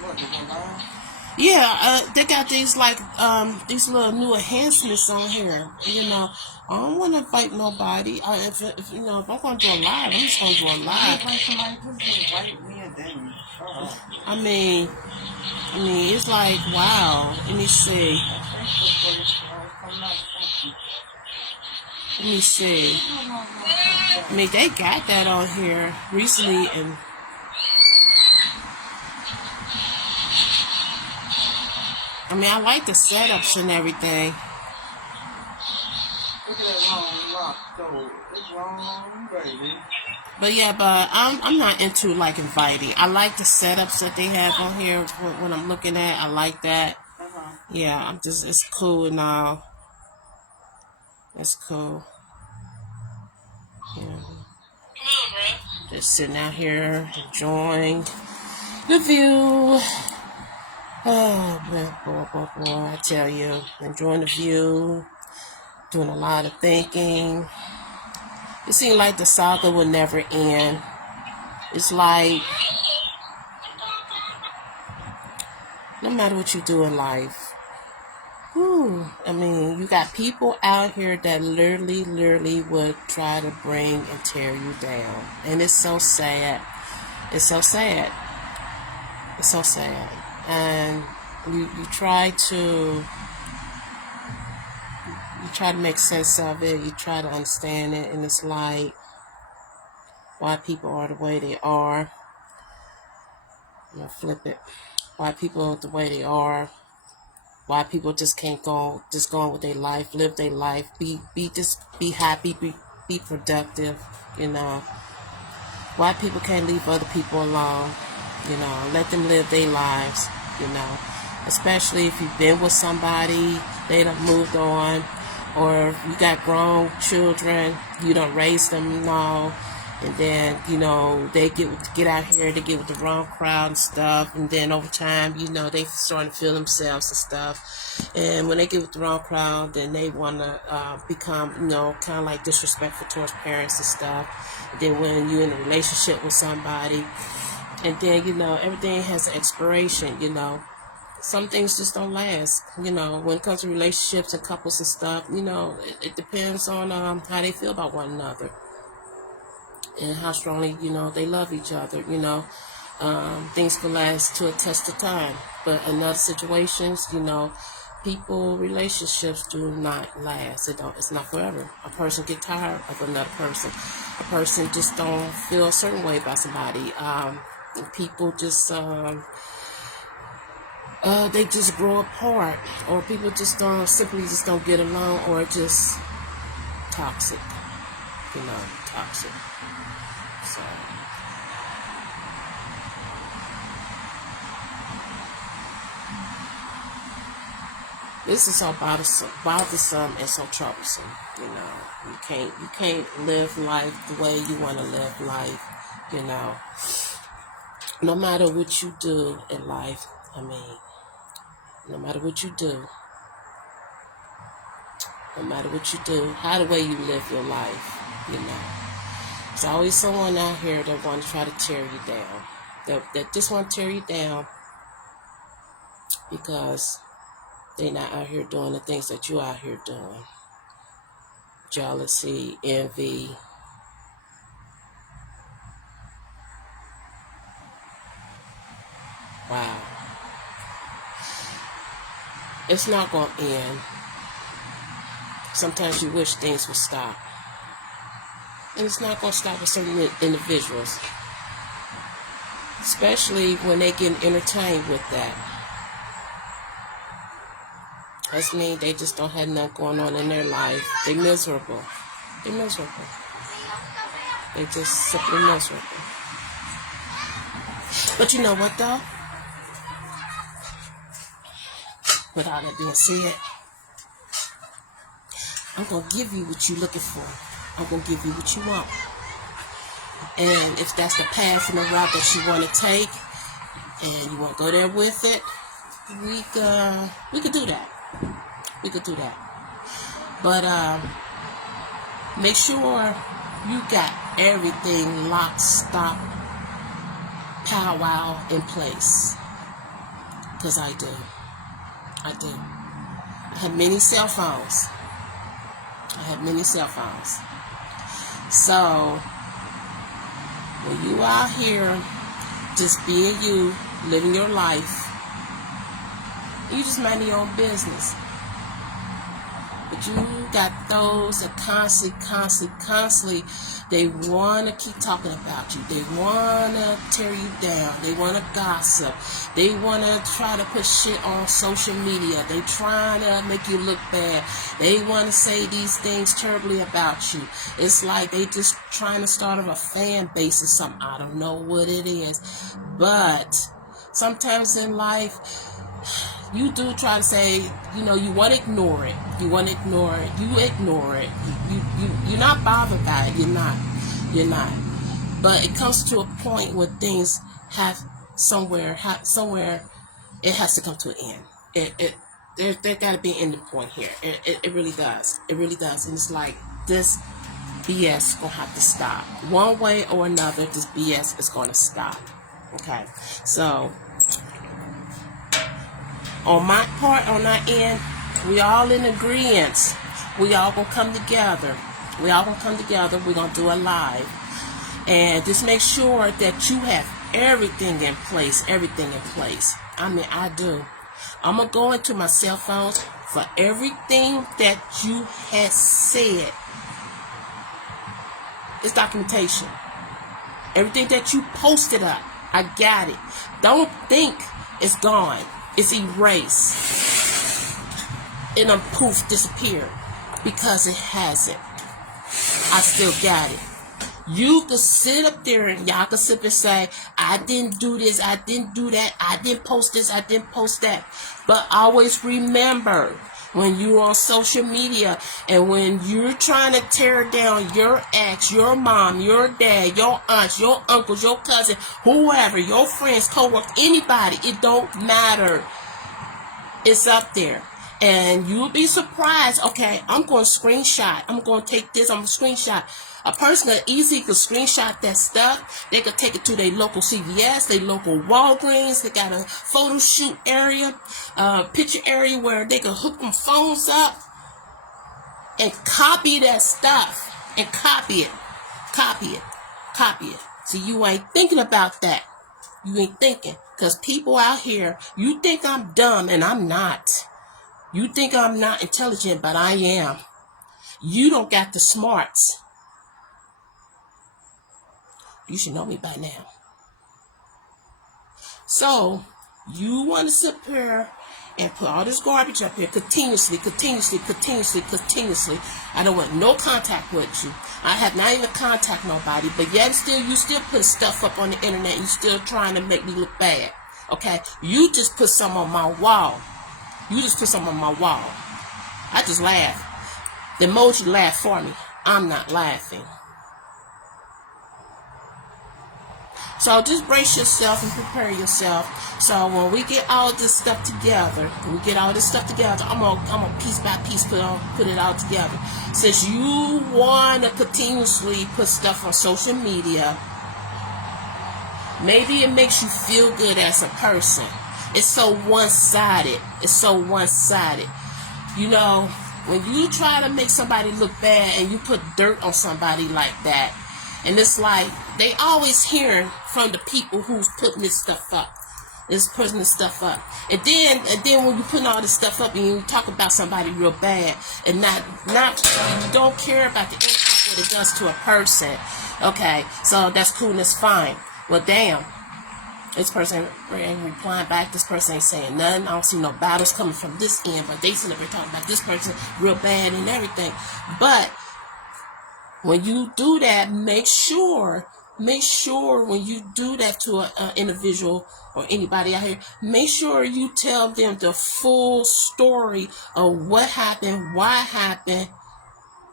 What, they go live? Yeah, they got these these little new enhancements on here. You know, I don't want to fight nobody. If you know, if I'm gonna do a live, I'm just gonna do a Why live. you invite somebody just invite me and then I mean, it's like wow. Let me see. that Facebook page coming up something. Let me see. No. I mean, they got that on here recently, and I mean, I like the setups and everything. Look at that long lock though. It's long, baby. But yeah, but I'm not into like inviting. I like the setups that they have on here. When I'm looking at, I like that. Uh-huh. Yeah, it's cool and all. It's cool. Yeah. Just sitting out here enjoying the view. Oh, boy, I tell you, enjoying the view, doing a lot of thinking. It seemed like the saga will never end. It's like, no matter what you do in life, I mean, you got people out here that literally would try to bring and tear you down. And it's so sad. It's so sad. It's so sad. And you try to make sense of it. You try to understand it, and it's like why people are the way they are. I'm gonna flip it. Why people are the way they are. Why people just can't go on with their life, live their life, be happy, be productive, you know. Why people can't leave other people alone, you know, let them live their lives, you know. Especially if you've been with somebody, they done moved on, or you got grown children, you don't raise them and all, and then, you know, they get out here, they get with the wrong crowd and stuff, and then over time, you know, they starting to feel themselves and stuff, and when they get with the wrong crowd, then they want to become, you know, kind of like disrespectful towards parents and stuff. And then when you're in a relationship with somebody, and then, you know, everything has an expiration, you know. Some things just don't last, you know. When it comes to relationships and couples and stuff, you know, it depends on how they feel about one another and how strongly, you know, they love each other, you know. Things can last to a test of time, but in other situations, you know, relationships do not last. It's not forever. A person get tired of another person. A person just don't feel a certain way about somebody. People just they just grow apart, or people just simply don't get along, or just toxic, you know, toxic. So this is so bothersome and so troublesome. You know, you can't live life the way you want to live life. You know, no matter what you do in life. I mean, no matter what you do, how the way you live your life. You know, there's always someone out here that want to try to tear you down. That just want to tear you down because they're not out here doing the things that you're out here doing. Jealousy, envy. Wow. It's not going to end. Sometimes you wish things would stop. And it's not going to stop with certain individuals. Especially when they get entertained with that. That's mean they just don't have nothing going on in their life. They're miserable. They're miserable. They're just simply miserable. But you know what though? With all that being said, I'm going to give you what you're looking for. I'm going to give you what you want. And if that's the path and the route that you want to take, and you want to go there with it, we could do that. We could do that. But make sure you got everything locked, stock, powwow in place. Because I do. I do. I have many cell phones. So, when you out here just being you, living your life, you just mind your own business. But you got those that constantly, they want to keep talking about you. They want to tear you down. They want to gossip. They want to try to put shit on social media. They trying to make you look bad. They want to say these things terribly about you. It's like they just trying to start a fan base or something. I don't know what it is. But sometimes in life, you do try to say, you want to ignore it. You ignore it. You're not bothered by it. You're not. But it comes to a point where things have somewhere it has to come to an end. There got to be an ending point here. It really does. It really does. And it's like this BS gonna have to stop. One way or another, this BS is gonna stop. Okay. So on my part, on our end, we all in agreement. We all gonna come together. We're gonna do a live. And just make sure that you have everything in place. I mean, I do. I'm gonna go into my cell phones for everything that you have said. It's documentation. Everything that you posted up, I got it. Don't think it's gone. It's erased. It done poof, disappeared. Because it hasn't. I still got it. You can sit up there and y'all can sit and say, I didn't do this, I didn't do that, I didn't post this, I didn't post that. But always remember, when you're on social media and when you're trying to tear down your ex, your mom, your dad, your aunts, your uncles, your cousin, whoever, your friends, co-workers, anybody, it don't matter. It's up there. And you'll be surprised. Okay, I'm going to screenshot. I'm going to take this. I'm going to screenshot. A person that easily could screenshot that stuff. They could take it to their local CVS, their local Walgreens. They got a photo shoot area, picture area where they can hook them phones up and copy that stuff. And copy it. See, you ain't thinking about that. You ain't thinking. Because people out here, you think I'm dumb and I'm not. You think I'm not intelligent, but I am. You don't got the smarts. You should know me by now. So, you want to sit here and put all this garbage up here continuously. I don't want no contact with you. I have not even contact nobody, but yet you still put stuff up on the internet. You still trying to make me look bad. Okay? You just put some on my wall. I just laugh. The emoji laugh for me. I'm not laughing. So just brace yourself and prepare yourself. So when we get all this stuff together, I'm gonna piece by piece put it all together. Since you want to continuously put stuff on social media, maybe it makes you feel good as a person. It's so one-sided. When you try to make somebody look bad and you put dirt on somebody like that, and it's like they always hearing from the people who's putting this stuff up. And then when you putting all this stuff up and you talk about somebody real bad and not you don't care about the impact what it does to a person. Okay, so that's cool and that's fine. Well, damn. This person ain't replying back. This person ain't saying nothing. I don't see no battles coming from this end, but they sitting up here talking about this person real bad and everything. But when you do that, make sure when you do that to an individual or anybody out here, make sure you tell them the full story of what happened, why it happened,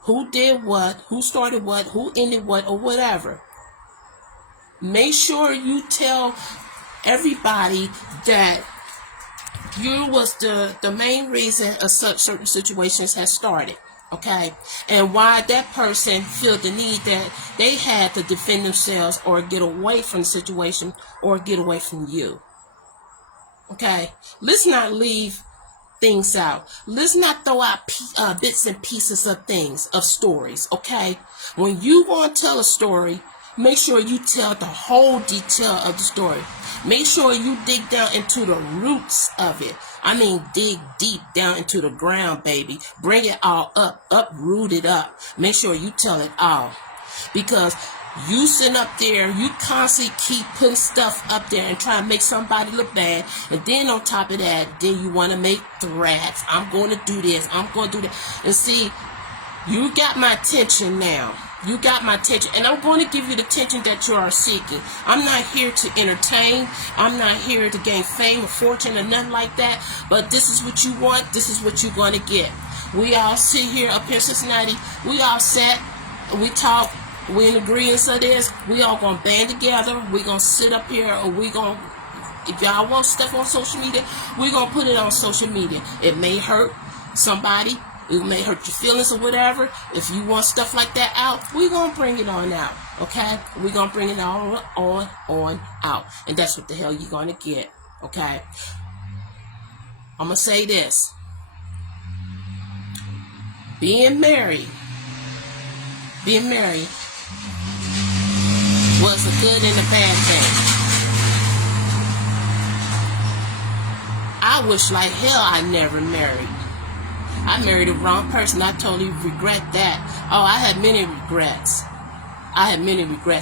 who did what, who started what, who ended what, or whatever. Make sure you tell everybody that you was the main reason of such certain situations has started, okay? And why that person feel the need that they had to defend themselves or get away from the situation or get away from you. Okay? Let's not leave things out. Let's not throw out bits and pieces of things, of stories, okay? When you want to tell a story, make sure you tell the whole detail of the story. Make sure you dig down into the roots of it. I mean, dig deep down into the ground, baby. Bring it all up, uproot it up. Make sure you tell it all. Because you sitting up there, you constantly keep putting stuff up there and trying to make somebody look bad. And then on top of that, then you want to make threats. I'm going to do this. I'm going to do that. And see, you got my attention now. You got my attention. And I'm going to give you the attention that you are seeking. I'm not here to entertain. I'm not here to gain fame or fortune or nothing like that. But this is what you want. This is what you're going to get. We all sit here up here in Cincinnati. We all sat. We talk. We in agreement of this. We all gonna band together. We gonna sit up here, or we gonna, if y'all want stuff on social media, we gonna put it on social media. It may hurt somebody. It may hurt your feelings or whatever. If you want stuff like that out, we gonna bring it on out. Okay? We gonna bring it all on out, and that's what the hell you gonna get. Okay? I'm gonna say this: being married was a good and a bad thing. I wish like hell I never married. I married the wrong person. I totally regret that. Oh, I had many regrets.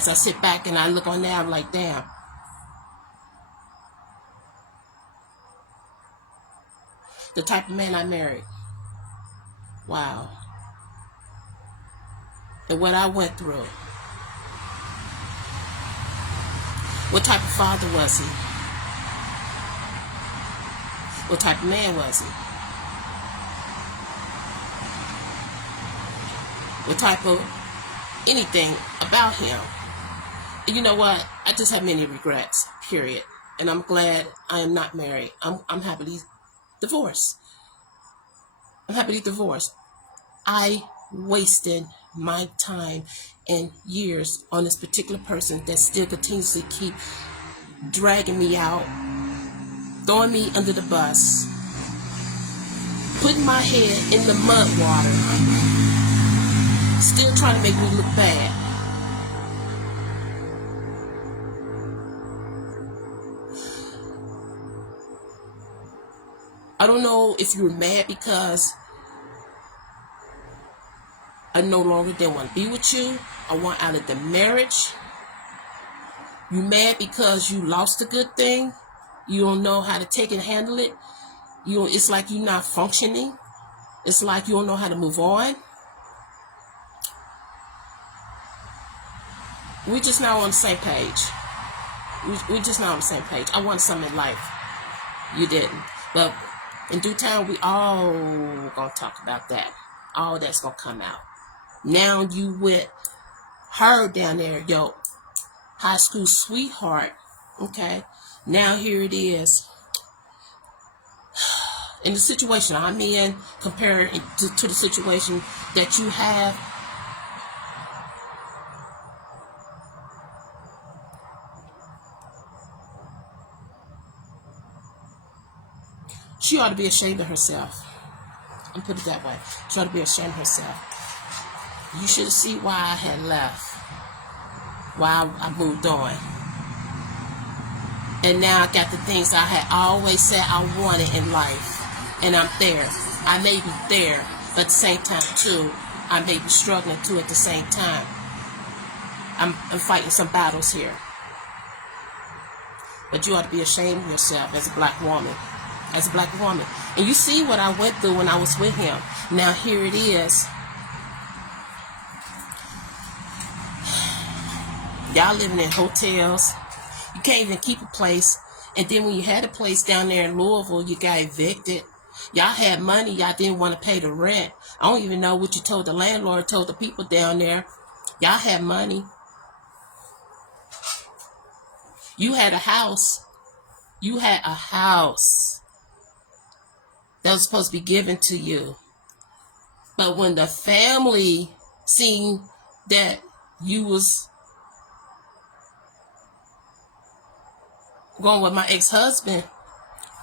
I sit back and I look on that, I'm like, damn. The type of man I married. Wow. And what I went through. What type of father was he? What type of man was he? What type of anything about him? And you know what? I just have many regrets, period. And I'm glad I am not married. I'm happily divorced. I wasted my time and years on this particular person that still continuously keep dragging me out, throwing me under the bus, putting my head in the mud water, still trying to make me look bad. I don't know if you're mad because I no longer didn't want to be with you. I want out of the marriage. You mad because you lost a good thing. You don't know how to take and handle it. It's like you're not functioning. It's like you don't know how to move on. We're just not on the same page. We're just not on the same page. I wanted something in life. You didn't. But in due time, we all gonna talk about that. All that's gonna come out. Now you with her down there, yo, high school sweetheart. Okay. Now here it is. In the situation I'm in, compared to the situation that you have, she ought to be ashamed of herself. I'm put it that way. She ought to be ashamed of herself. You should see why I had left. Why I moved on. And now I got the things I had always said I wanted in life. And I'm there. I may be there, but at the same time too, I may be struggling too at the same time. I'm fighting some battles here. But you ought to be ashamed of yourself as a black woman. As a black woman. And you see what I went through when I was with him. Now here it is. Y'all living in hotels. You can't even keep a place. And then when you had a place down there in Louisville, you got evicted. Y'all had money. Y'all didn't want to pay the rent. I don't even know what you told the landlord, told the people down there. Y'all had money. You had a house. You had a house that was supposed to be given to you. But when the family seen that you was going with my ex-husband,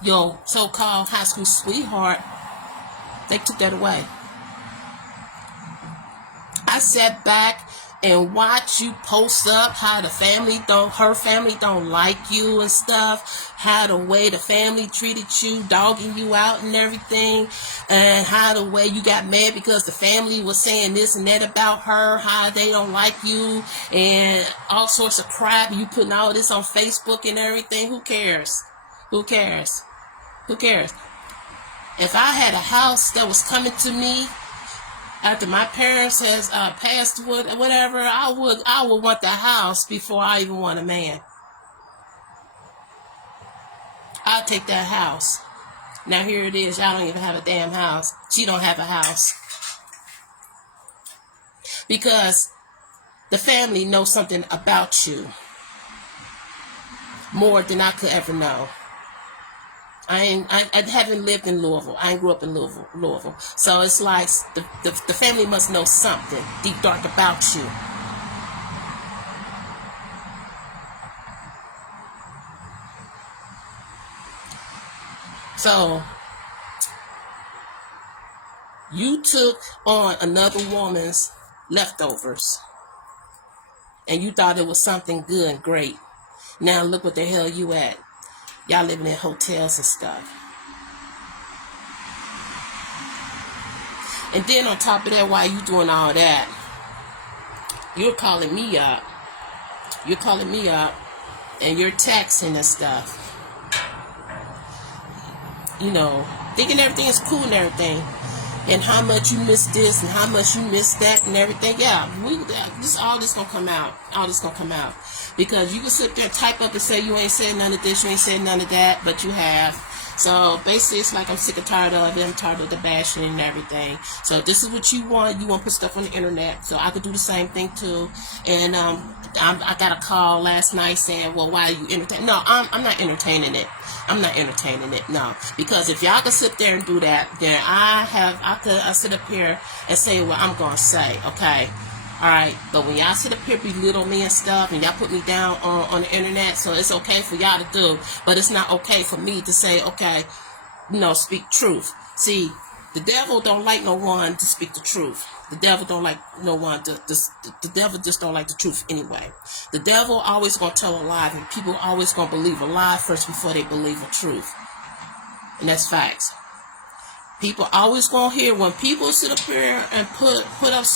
your so-called high school sweetheart, they took that away. I sat back and watched you post up how her family don't like you and stuff, how the way the family treated you, dogging you out and everything, and how the way you got mad because the family was saying this and that about her, how they don't like you, and all sorts of crap. You putting all this on Facebook and everything. Who cares? Who cares? Who cares? If I had a house that was coming to me after my parents has passed, whatever, I would want the house before I even want a man. I'll take that house. Now here it is. Y'all don't even have a damn house. She don't have a house. Because the family knows something about you more than I could ever know. I haven't lived in Louisville. I ain't grew up in Louisville. So it's like the family must know something deep dark about you. So you took on another woman's leftovers and you thought it was something good and great. Now look what the hell you at. Y'all living in hotels and stuff. And then on top of that, while you doing all that, you're calling me up. You're calling me up and you're texting and stuff. You know, thinking everything is cool and everything. And how much you miss this and how much you miss that and everything. Yeah, all this gonna come out. All this gonna come out. Because you can sit there and type up and say you ain't said none of this, you ain't said none of that, but you have. So basically it's like I'm sick and tired of it. I'm tired of the bashing and everything. So this is what you want. You want to put stuff on the internet. So I could do the same thing too. And I got a call last night saying, well, why are you entertaining? No, I'm not entertaining it. I'm not entertaining it. No. Because if y'all can sit there and do that, then I sit up here and say what I'm going to say. Okay. Alright, but when y'all sit up here belittle me and stuff and y'all put me down on the internet, so it's okay for y'all to do, but it's not okay for me to say, okay, speak truth. See, the devil don't like no one to speak the truth. The devil don't like no one the devil just don't like the truth anyway. The devil always gonna tell a lie, and people always gonna believe a lie first before they believe a truth. And that's facts. People always gonna hear when people sit up here and put up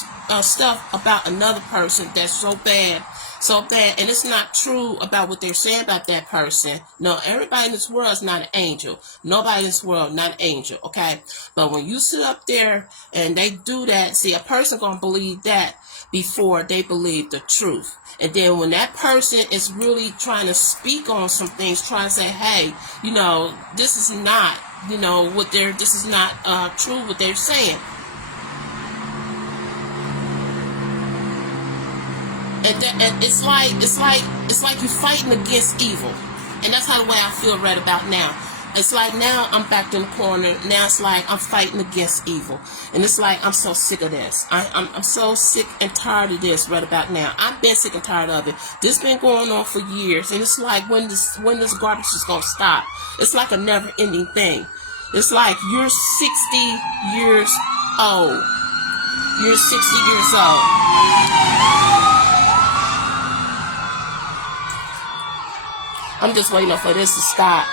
stuff about another person that's so bad, and it's not true about what they're saying about that person. No, everybody in this world is not an angel. Nobody in this world not an angel, okay? But when you sit up there and they do that, see, a person gonna believe that before they believe the truth. And then when that person is really trying to speak on some things, trying to say, hey, this is not, this is not true what they're saying. And it's like you're fighting against evil. And that's how the way I feel right about now. It's like now I'm back in the corner. Now it's like I'm fighting against evil. And it's like I'm so sick of this. I'm so sick and tired of this right about now. I've been sick and tired of it. This been going on for years. And it's like when this garbage is going to stop. It's like a never ending thing. It's like you're 60 years old. You're 60 years old. I'm just waiting for this to stop.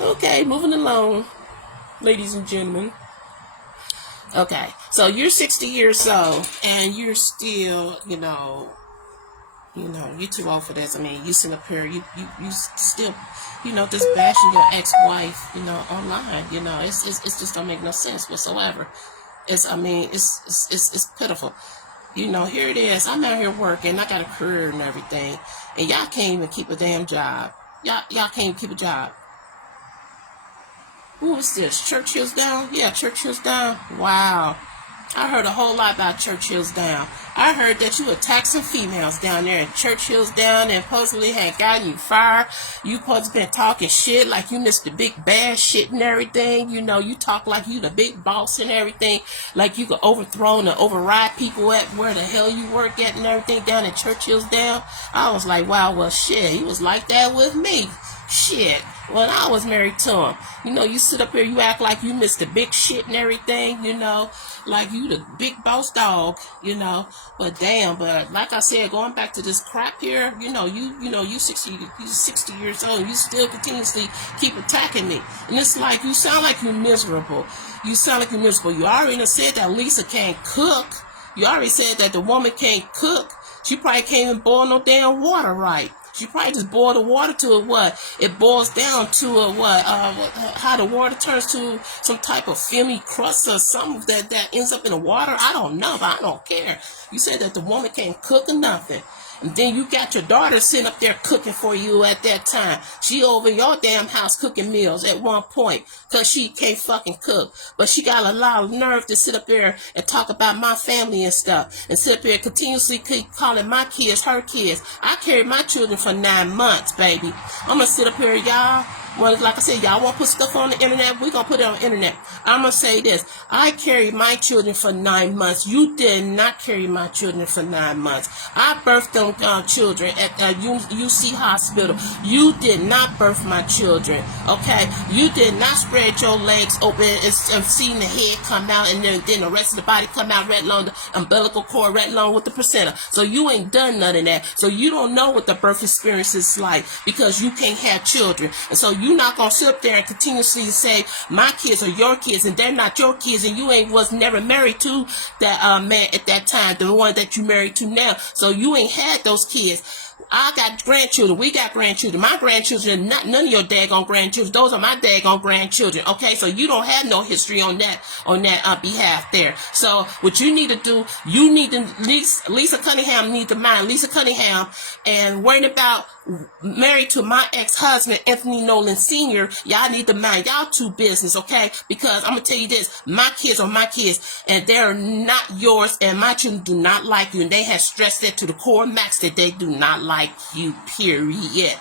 Okay, moving along, ladies and gentlemen. Okay, so you're 60 years old, and you're still, you're too old for this. I mean, you sit up here, you still, just bashing your ex-wife, online. It's just don't make no sense whatsoever. It's pitiful. Here it is. I'm out here working. I got a career and everything, and y'all can't even keep a damn job. Y'all can't even keep a job. Who is this? Churchill's down? Yeah, Churchill's down. Wow. I heard a whole lot about Churchill's Down. I heard that you attacked some females down there at Churchill's Down and supposedly had gotten you fired. You supposed to been talking shit like you Mr. Big Bad shit and everything. You know, you talk like you the big boss and everything. Like you could overthrow and override people at where the hell you work at and everything down at Churchill's Down. I was like, wow, well shit, he was like that with me. Shit, when I was married to him. You know, you sit up here, you act like you Mr. Big Shit and everything, you know, like you the big boss dog, you know. But damn, but like I said, going back to this crap here, you 60 years old, you still continuously keep attacking me. And it's like, you sound like you're miserable. You sound like you're miserable. You already said that Lisa can't cook. You already said that the woman can't cook. She probably can't even boil no damn water right. She probably just boiled the water to what? It boils down to how the water turns to some type of filmy crust or something that ends up in the water. I don't know, but I don't care. You said that the woman can't cook or nothing. And then you got your daughter sitting up there cooking for you at that time. She over your damn house cooking meals at one point because she can't fucking cook. But she got a lot of nerve to sit up there and talk about my family and stuff. And sit up there and continuously keep calling my kids her kids. I carried my children for 9 months, baby. I'm going to sit up here, y'all. Well, like I said, y'all want to put stuff on the internet? We're going to put it on the internet. I'm going to say this. I carried my children for 9 months. You did not carry my children for 9 months. I birthed them children at UC Hospital. You did not birth my children, okay? You did not spread your legs open and seen the head come out and then the rest of the body come out right along the umbilical cord, right along with the placenta. So you ain't done none of that. So you don't know what the birth experience is like because you can't have children. And so you're not going to sit up there and continuously say my kids are your kids and they're not your kids and you was never married to that man at that time, the one that you married to now. So you ain't had those kids. I got grandchildren. We got grandchildren. My grandchildren are not none of your daggone grandchildren. Those are my daggone grandchildren. Okay, so you don't have no history on that behalf there. So what you need to do, you need to Lisa Cunningham need to mind Lisa Cunningham and worrying about married to my ex-husband Anthony Nolan Sr. Y'all need to mind y'all two business, okay? Because I'm gonna tell you this: my kids are my kids, and they're not yours. And my children do not like you, and they have stressed that to the core max that they do not like you. Period.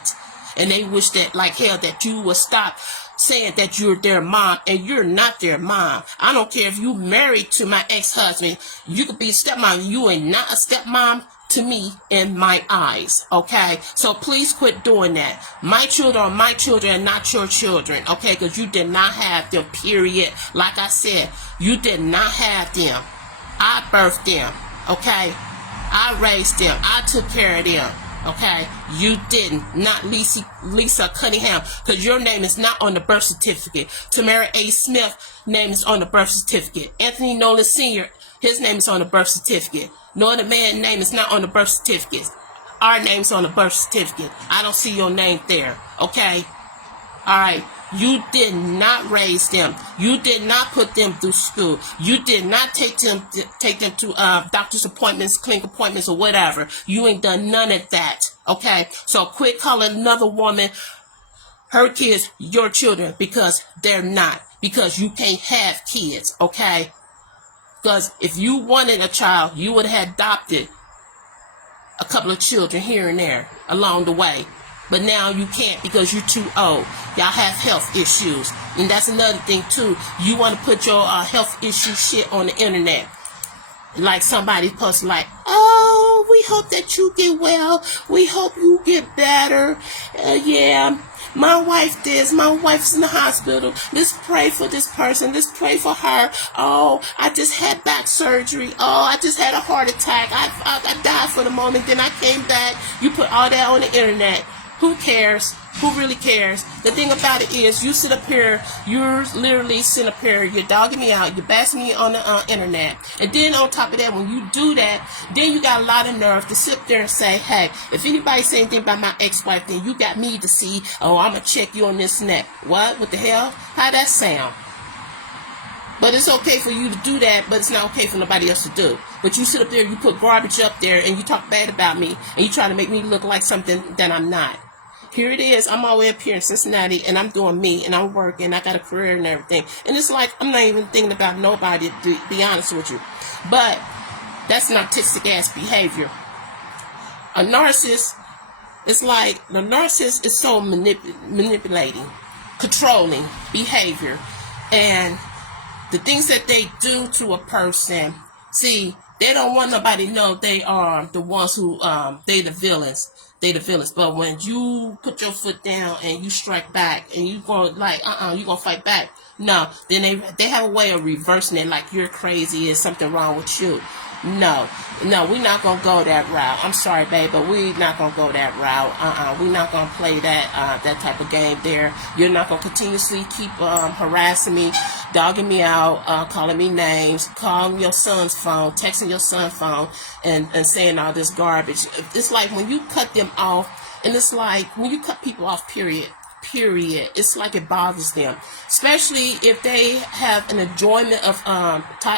And they wish that like hell that you would stop saying that you're their mom and you're not their mom. I don't care if you married to my ex-husband. You could be a stepmom. You ain't not a stepmom to me in my eyes, okay? So please quit doing that. My children are my children and not your children, okay? Because you did not have them, period. Like I said, you did not have them. I birthed them, okay? I raised them. I took care of them, okay? You didn't. Not Lisa Cunningham, because your name is not on the birth certificate. Tamara A. Smith name is on the birth certificate. Anthony Nolan Sr., his name is on the birth certificate. No other man's name is not on the birth certificate. Our name's on the birth certificate. I don't see your name there, okay? All right. You did not raise them. You did not put them through school. You did not take them to doctor's appointments, clinic appointments, or whatever. You ain't done none of that, okay? So quit calling another woman her kids your children, because they're not. Because you can't have kids, okay? Because if you wanted a child, you would have adopted a couple of children here and there along the way. But now you can't because you're too old. Y'all have health issues. And that's another thing too. You want to put your health issue shit on the internet. Like somebody posts like, oh, we hope that you get well. We hope you get better. Yeah. My wife this, my wife's in the hospital. Let's pray for this person. Let's pray for her. Oh, I just had back surgery. Oh, I just had a heart attack. I died for the moment. Then I came back. You put all that on the internet. Who cares? Who really cares? The thing about it is, you sit up here, you're literally sitting up here, you're dogging me out, you're bashing me on the internet. And then on top of that, when you do that, then you got a lot of nerve to sit there and say, hey, if anybody say anything about my ex-wife, then you got me to see, oh, I'm going to check you on this and that. What? What the hell? How that sound? But it's okay for you to do that, but it's not okay for nobody else to do. But you sit up there, you put garbage up there, and you talk bad about me, and you try to make me look like something that I'm not. Here it is. I'm all the way up here in Cincinnati, and I'm doing me, and I'm working. I got a career and everything. And it's like I'm not even thinking about nobody, to be honest with you. But that's narcissistic ass behavior. A narcissist, it's like the narcissist is so manipulating, controlling behavior, and the things that they do to a person. See, they don't want nobody to know they are the ones who they the villains. They the villains. But when you put your foot down and you strike back and you go like you gonna fight back. No, then they have a way of reversing it, like you're crazy, there's something wrong with you. No, we're not gonna go that route. I'm sorry, babe, but we're not gonna go that route. We're not gonna play that type of game there. You're not gonna continuously keep harassing me, dogging me out, calling me names, calling your son's phone, texting your son's phone, and saying all this garbage. It's like when you cut them off, and it's like when you cut people off, period, it's like it bothers them, especially if they have an enjoyment of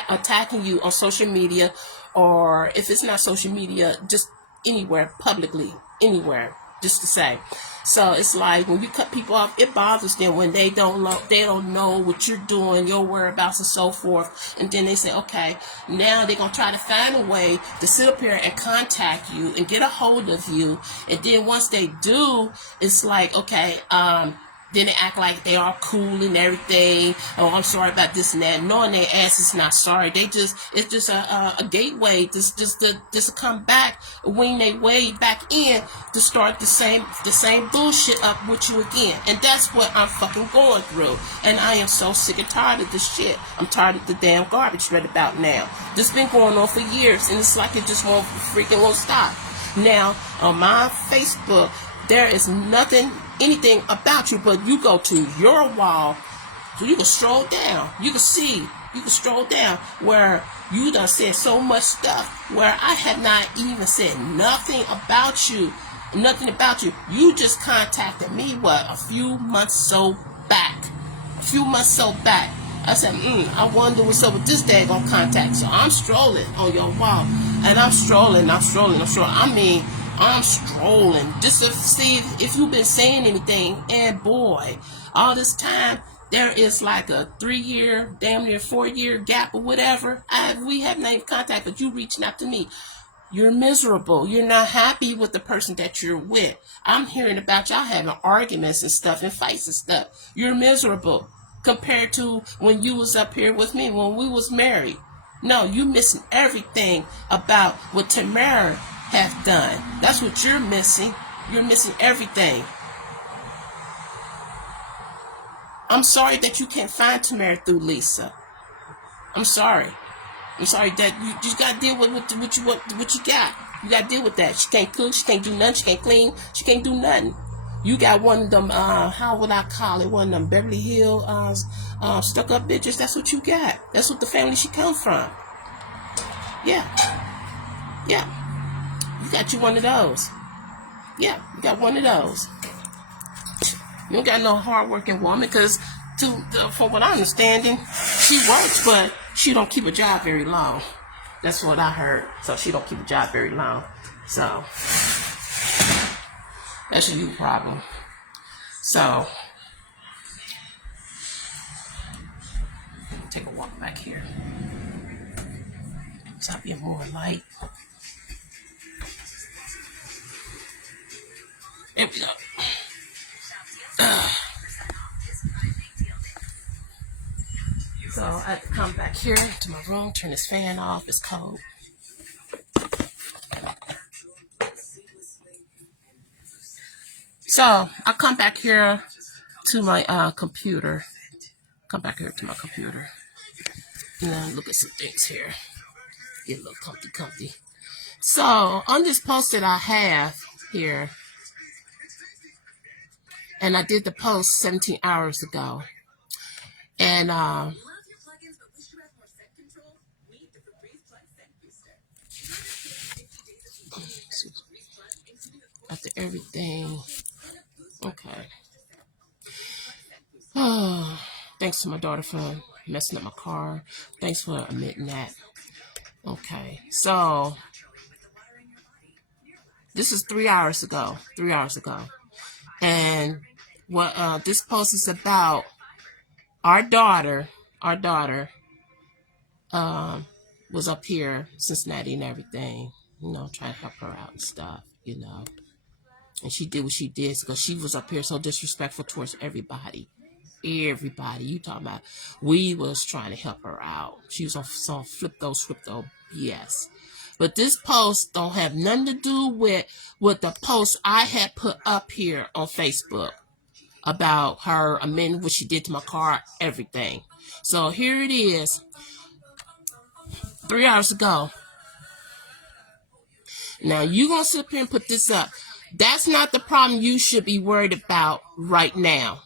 attacking you on social media, or if it's not social media, just anywhere publicly, anywhere, just to say. So it's like when you cut people off, it bothers them when they don't know what you're doing, your whereabouts, and so forth. And then they say, okay, now they're gonna try to find a way to sit up here and contact you and get a hold of you. And then once they do, it's like, okay, then they act like they are cool and everything. Oh, I'm sorry about this and that. Knowing their ass is not sorry. It's just a gateway just to come back, wing their way back in to start the same bullshit up with you again. And that's what I'm fucking going through. And I am so sick and tired of this shit. I'm tired of the damn garbage right about now. This been going on for years, and it's like it just won't stop. Now, on my Facebook, there is anything about you, but you go to your wall, so you can stroll down. You can stroll down where you done said so much stuff where I have not even said nothing about you. You just contacted me, a few months so back. I said, I wonder what's up with this daggone contact. So I'm strolling on your wall, and I'm strolling. I mean, I'm strolling just to see if you've been saying anything. And boy, all this time, there is like a 3-year, damn near 4-year gap or whatever. We have not even contact, but you reaching out to me. You're miserable. You're not happy with the person that you're with. I'm hearing about y'all having arguments and stuff and fights and stuff. You're miserable compared to when you was up here with me, when we was married. No, you missing everything about what Tamara have done. That's what you're missing. You're missing everything. I'm sorry that you can't find Tamara through Lisa. I'm sorry that you just gotta deal with what you got. You gotta deal with that. She can't cook, she can't do nothing, she can't clean, she can't do nothing. You got one of them, how would I call it? One of them Beverly Hills stuck up bitches. That's what you got. That's what the family she come from. Yeah. You got you one of those. Yeah, you got one of those. You don't got no hard-working woman, because for what I'm understanding, she works, but she don't keep a job very long. That's what I heard. So she don't keep a job very long. So that's a you problem. So take a walk back here. Stop being more light. There we go. So I had to come back here to my room, turn this fan off. It's cold. So I come back here to my computer. And look at some things here. Get a little comfy. So on this post that I have here, and I did the post 17 hours ago, and after everything, okay. Oh, thanks to my daughter for messing up my car. Thanks for admitting that. Okay, so this is 3 hours ago. And what this post is about, our daughter was up here, Cincinnati and everything, you know, trying to help her out and stuff, you know. And she did what she did because she was up here so disrespectful towards everybody. Everybody. You talking about, we was trying to help her out. She was on some flip those BS. But this post don't have nothing to do with the post I had put up here on Facebook about her amending what she did to my car, everything. So here it is, 3 hours ago. Now you gonna sit up here and put this up. That's not the problem you should be worried about right now.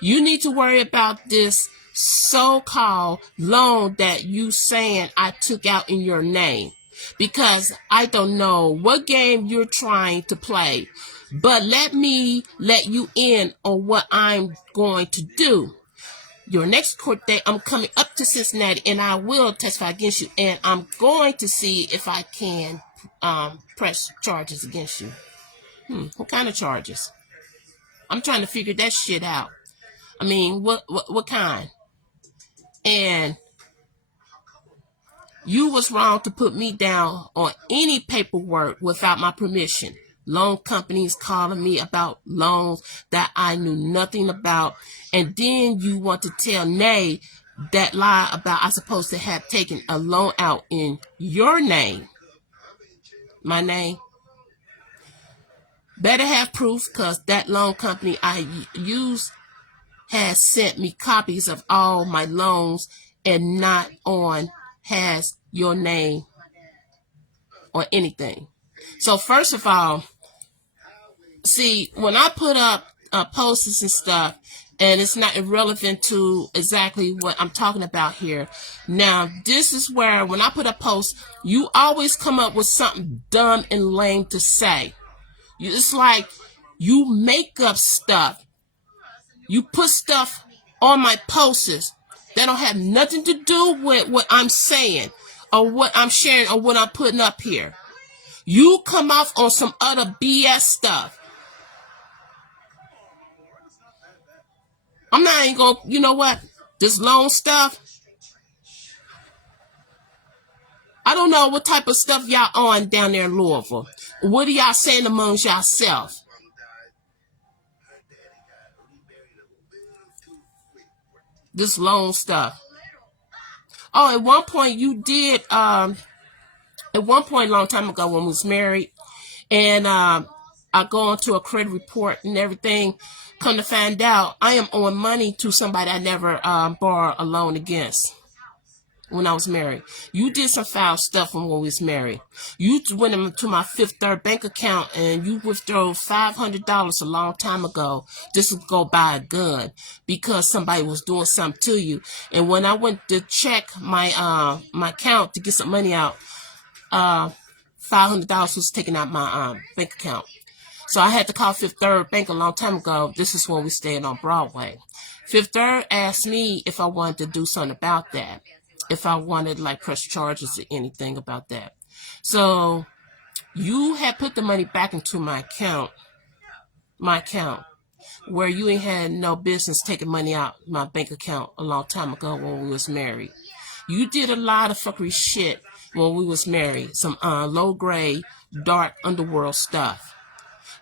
You need to worry about this so-called loan that you saying I took out in your name. Because I don't know what game you're trying to play. But let me let you in on what I'm going to do. Your next court date, I'm coming up to Cincinnati and I will testify against you. And I'm going to see if I can press charges against you. What kind of charges? I'm trying to figure that shit out. I mean, what kind? And you was wrong to put me down on any paperwork without my permission. Loan companies calling me about loans that I knew nothing about. And then you want to tell Nay that lie about I supposed to have taken a loan out in your name. My name. Better have proof, because that loan company I use has sent me copies of all my loans and not on has your name or anything. So first of all, see, when I put up posts and stuff, and it's not irrelevant to exactly what I'm talking about here. Now, this is where when I put a post, you always come up with something dumb and lame to say. It's like you make up stuff. You put stuff on my posts that don't have nothing to do with what I'm saying or what I'm sharing or what I'm putting up here. You come off on some other BS stuff. I'm not even going to, you know what? This loan stuff, I don't know what type of stuff y'all on down there in Louisville. What are y'all saying amongst yourself? This loan stuff. Oh, at one point you did, at one point a long time ago when we was married, and I go onto a credit report and everything, come to find out I am owing money to somebody I never borrowed a loan against when I was married. You did some foul stuff when we was married. You went into my Fifth Third bank account and you withdrew $500 a long time ago just to go buy a gun because somebody was doing something to you. And when I went to check my my account to get some money out, $500 was taken out my bank account. So I had to call Fifth Third Bank a long time ago. This is when we stayed on Broadway. Fifth Third asked me if I wanted to do something about that. If I wanted like press charges or anything about that. So you had put the money back into my account, where you ain't had no business taking money out my bank account a long time ago when we was married. You did a lot of fuckery shit when we was married. Some low grade, dark underworld stuff.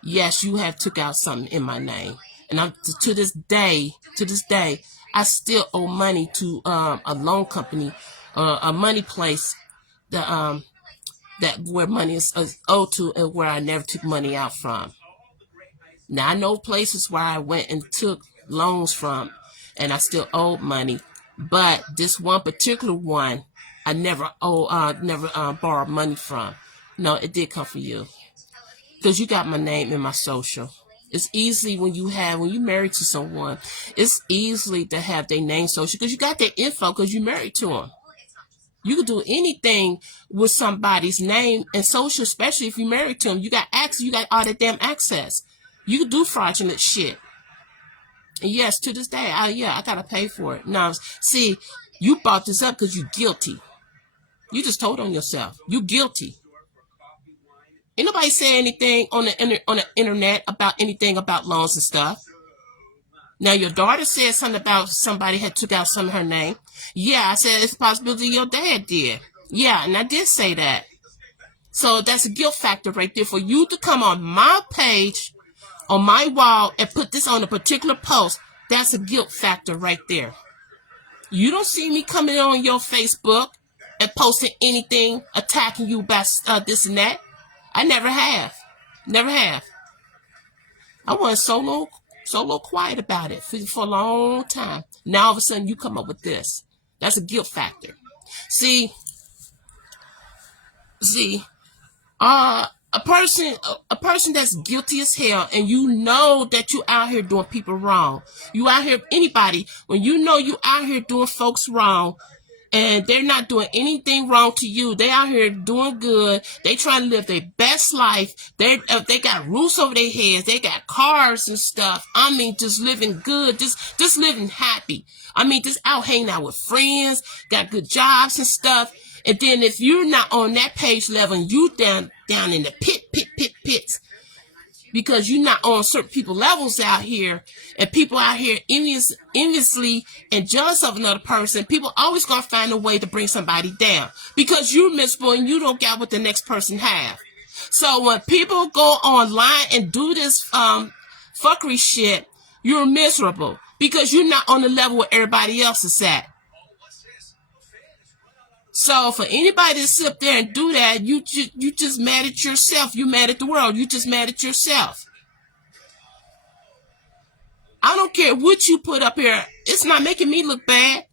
Yes, you have took out something in my name. And I'm, to this day, I still owe money to a loan company, a money place that where money is owed to and where I never took money out from. Now I know places where I went and took loans from, and I still owed money, but this one particular one, I never borrowed money from. No, it did come from you, because you got my name in my social. It's easy when you married to someone, it's easily to have their name social because you got their info because you married to them. You can do anything with somebody's name and social, especially if you married to them. You got access. You got all that damn access. You can do fraudulent shit. And yes, to this day, I gotta pay for it. Now, see, you brought this up because you're guilty. You just told on yourself. You guilty. Ain't nobody say anything on the internet about anything about loans and stuff. Now, your daughter said something about somebody had took out some of her name. Yeah, I said it's a possibility your dad did. Yeah, and I did say that. So that's a guilt factor right there for you to come on my page, on my wall, and put this on a particular post. That's a guilt factor right there. You don't see me coming on your Facebook and posting anything attacking you about this and that. I never have. Never have. I was so quiet about it for a long time. Now all of a sudden you come up with this. That's a guilt factor. See, a person that's guilty as hell, and you know that you out here doing people wrong. You out here, anybody, when you know you out here doing folks wrong, and they're not doing anything wrong to you. They out here doing good. They trying to live their best life. They got roofs over their heads. They got cars and stuff. I mean, just living good. Just living happy. I mean, just out hanging out with friends. Got good jobs and stuff. And then if you're not on that page level, and you down in the pits. Because you're not on certain people levels out here, and people out here enviously and jealous of another person, people always gonna find a way to bring somebody down because you're miserable and you don't got what the next person have. So when people go online and do this fuckery shit, you're miserable because you're not on the level where everybody else is at. So for anybody to sit up there and do that, you just mad at yourself. You mad at the world. You just mad at yourself. I don't care what you put up here. It's not making me look bad.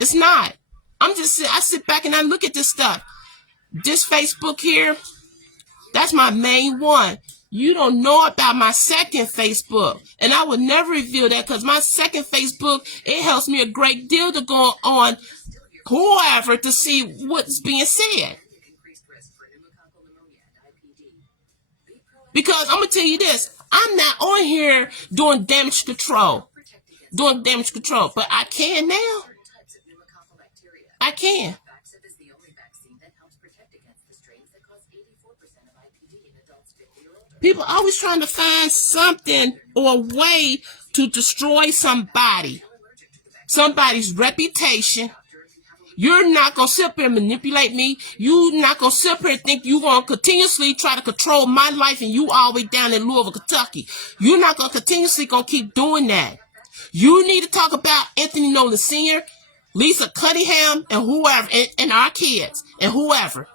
It's not. I sit back and I look at this stuff. This Facebook here, that's my main one. You don't know about my second Facebook. And I would never reveal that because my second Facebook, it helps me a great deal to go on whoever to see what's being said. Because I'm going to tell you this. I'm not on here doing damage control. But I can now. I can. People always trying to find something or a way to destroy somebody's reputation. You're not going to sit up here and manipulate me. You're not going to sit up here and think you're going to continuously try to control my life and you all the way down in Louisville, Kentucky. You're not going to continuously going to keep doing that. You need to talk about Anthony Nolan Sr., Lisa Cunningham, and whoever, and our kids, and whoever.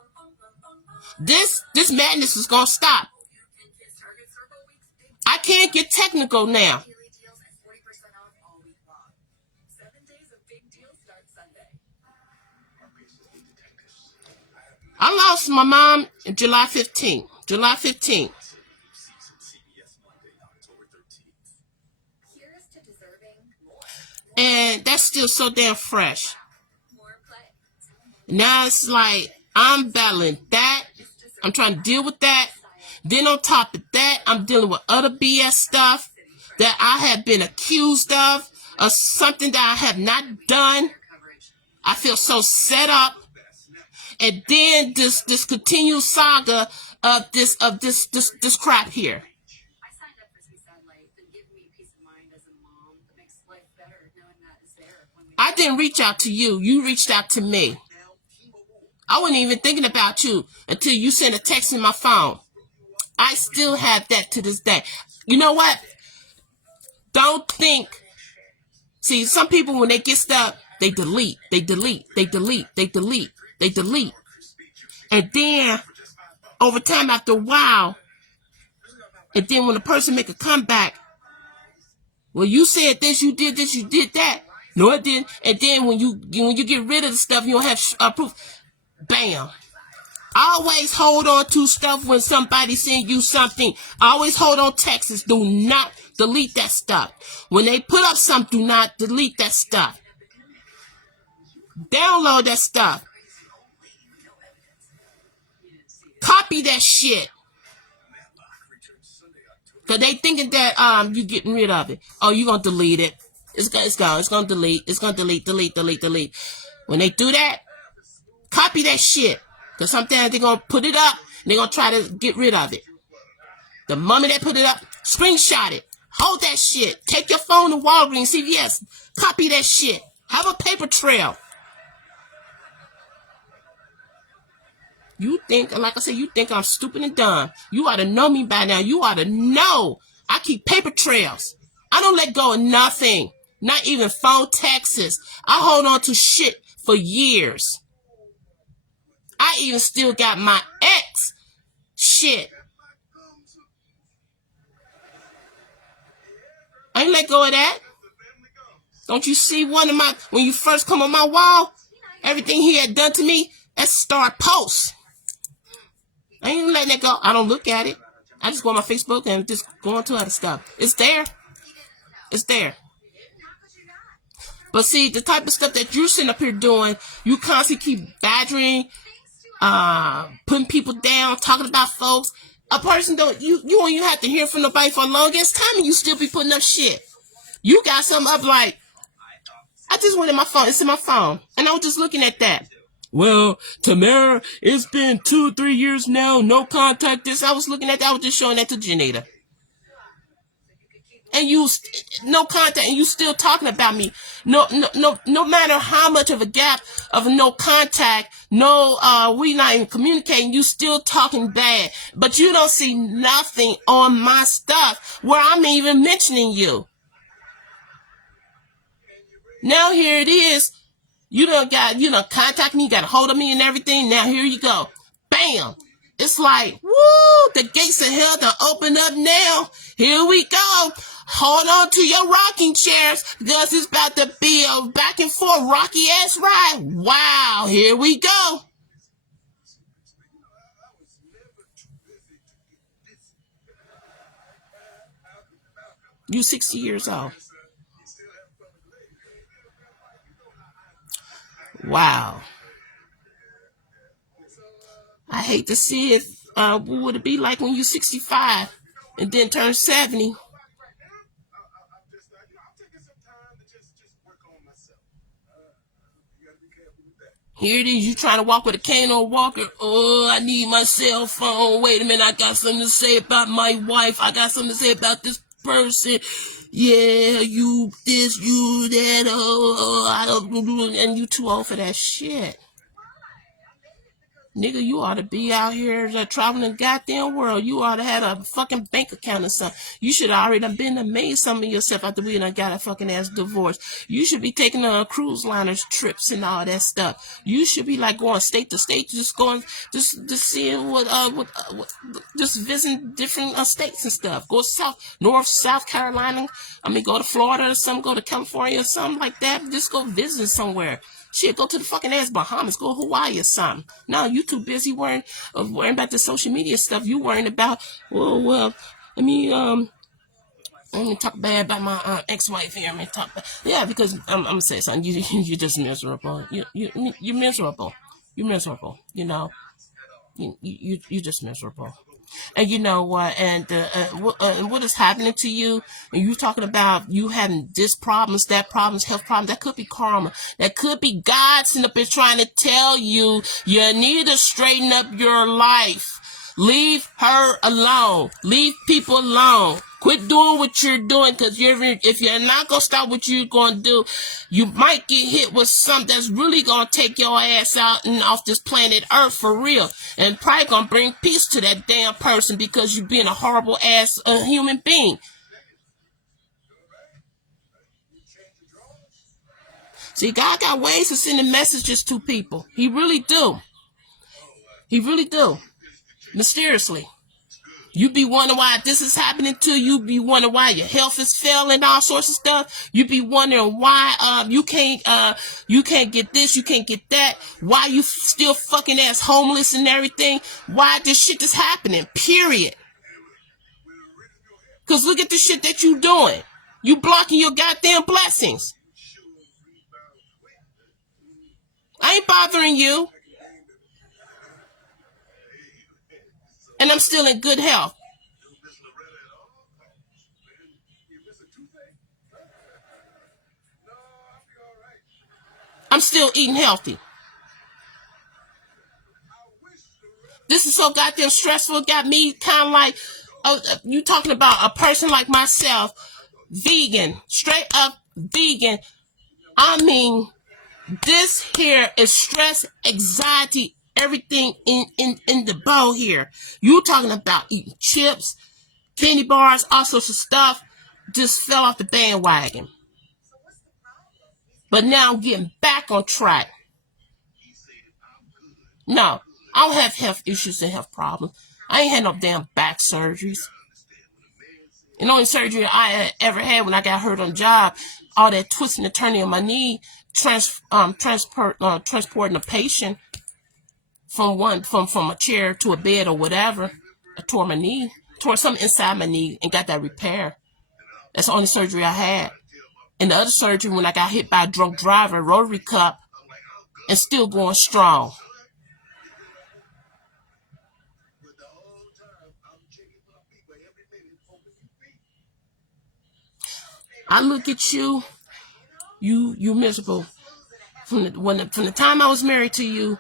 This madness is going to stop. I can't get technical now. I lost my mom July 15th. And that's still so damn fresh. Now it's like I'm battling that. I'm trying to deal with that. Then on top of that, I'm dealing with other BS stuff that I have been accused of something that I have not done. I feel so set up. And then this continued saga of this crap here. I didn't reach out to you. You reached out to me. I wasn't even thinking about you until you sent a text in my phone. I still have that to this day. You know what? Don't think. See, some people, when they get stuff, they delete. And then, over time, after a while, and then when the person make a comeback, well, you said this, you did this, you did that. No, it didn't. And then when you get rid of the stuff, you don't have proof. Bam. Always hold on to stuff when somebody sends you something. Always hold on texts. Do not delete that stuff. When they put up something, do not delete that stuff. Download that stuff. Copy that shit. Because they thinking that you getting rid of it. Oh, you going to delete it. It's gone. It's going to delete. It's going to delete. When they do that, copy that shit. Because sometimes they're going to put it up and they're going to try to get rid of it. The moment they put it up, screenshot it. Hold that shit. Take your phone to Walgreens, CVS. Copy that shit. Have a paper trail. You think, like I said, you think I'm stupid and dumb. You ought to know me by now. You ought to know I keep paper trails. I don't let go of nothing. Not even phone texts. I hold on to shit for years. I even still got my ex shit. I ain't let go of that. Don't you see one of my, when you first come on my wall, everything he had done to me, that's start posts. I ain't letting that go. I don't look at it. I just go on my Facebook and just go on to other stuff. It's there. It's there. But see, the type of stuff that you're sitting up here doing, you constantly keep badgering, putting people down, talking about folks. A person don't, you don't even have to hear from nobody for the longest time and you still be putting up shit. You got something up like, I just went in my phone. It's in my phone. And I was just looking at that. Well, Tamara, it's been 2-3 years now. No contact. This. I was looking at that. I was just showing that to Janita. And you, no contact. And you still talking about me. No matter how much of a gap of no contact, we not even communicating. You still talking bad. But you don't see nothing on my stuff where I'm even mentioning you. Now here it is. You done contact me, you got a hold of me and everything. Now here you go. Bam. It's like, woo, the gates of hell done open up now. Here we go. Hold on to your rocking chairs because it's about to be a back and forth rocky ass ride. Wow, here we go. You 60 years old. Wow. I hate to see it. What would it be like when you're 65 and then turn 70? Here it is. You trying to walk with a cane or a walker. Oh, I need my cell phone. Wait a minute. I got something to say about my wife. I got something to say about this person. Yeah, you this, you that. Oh, I don't. And you too old for that shit. Nigga, you ought to be out here traveling the goddamn world. You ought to have a fucking bank account or something. You should have already been and made something of yourself after we done got a fucking ass divorce. You should be taking cruise liners trips and all that stuff. You should be like going state to state, just going, just seeing what just visiting different states and stuff. Go North, South Carolina. Go to Florida or something. Go to California or something like that. Just go visit somewhere. Shit, go to the fucking ass Bahamas, go to Hawaii or something. No, you too busy worrying about the social media stuff. You worrying about, let me talk bad about my ex-wife here. Because I'm gonna say something. You're just miserable. You're miserable. You're miserable. You know, you're just miserable. And you know what? And what is happening to you? And you talking about you having this problems, that problems, health problems. That could be karma. That could be God sitting up there trying to tell you you need to straighten up your life. Leave her alone. Leave people alone. Quit doing what you're doing, because if you're not going to stop what you're going to do, you might get hit with something that's really going to take your ass out and off this planet Earth for real. And probably going to bring peace to that damn person because you're being a horrible ass human being. See, God got ways of sending messages to people. He really do. He really do. Mysteriously. You be wondering why this is happening to you. Be wondering why your health is failing, all sorts of stuff. You be wondering why you can't get this, you can't get that. Why you still fucking ass homeless and everything. Why this shit is happening, period. Because look at the shit that you doing. You blocking your goddamn blessings. I ain't bothering you. And I'm still in good health. I'm still eating healthy. This is so goddamn stressful. Got me kind of like, Oh, you talking about a person like myself, vegan, straight up vegan. I mean, this here is stress, anxiety, everything in the bowl here. You talking about eating chips, candy bars, all sorts of stuff. Just fell off the bandwagon. But now I'm getting back on track. No, I don't have health issues and health problems. I ain't had no damn back surgeries. And the only surgery I ever had when I got hurt on the job, all that twisting and turning on my knee, transporting a patient from a chair to a bed or whatever. I tore my knee, tore something inside my knee and got that repair. That's the only surgery I had. And the other surgery when I got hit by a drunk driver, rotary cup, and still going strong. I look at you miserable. From the time I was married to you,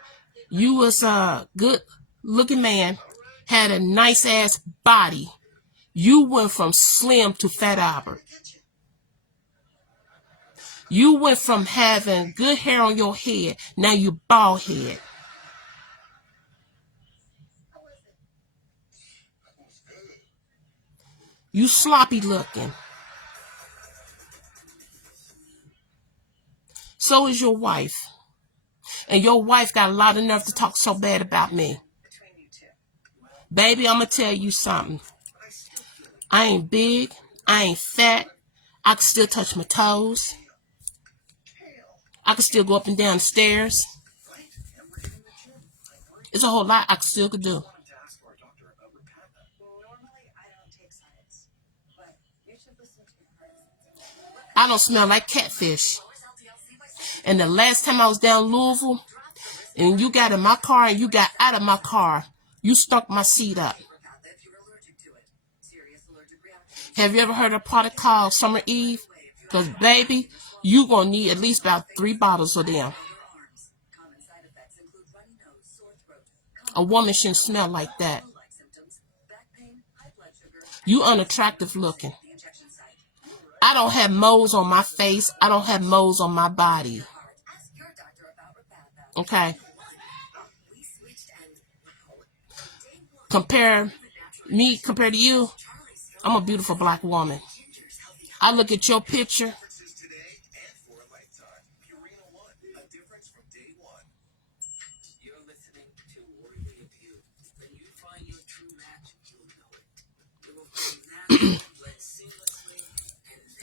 you was a good looking man, had a nice ass body. You went from slim to Fat Albert. You went from having good hair on your head, now you bald head. You sloppy looking. So is your wife. And your wife got a lot of nerve to talk so bad about me. Baby, I'm going to tell you something. I ain't big. I ain't fat. I can still touch my toes. I can still go up and down the stairs. It's a whole lot I still could do. I don't smell like catfish. And the last time I was down in Louisville, and you got in my car and you got out of my car, you stunk my seat up. Have you ever heard of a product called Summer Eve? Because, baby, you going to need at least about 3 bottles of them. A woman shouldn't smell like that. You unattractive looking. I don't have moles on my face. I don't have moles on my body. Okay? Compared to you, I'm a beautiful black woman. I look at your picture.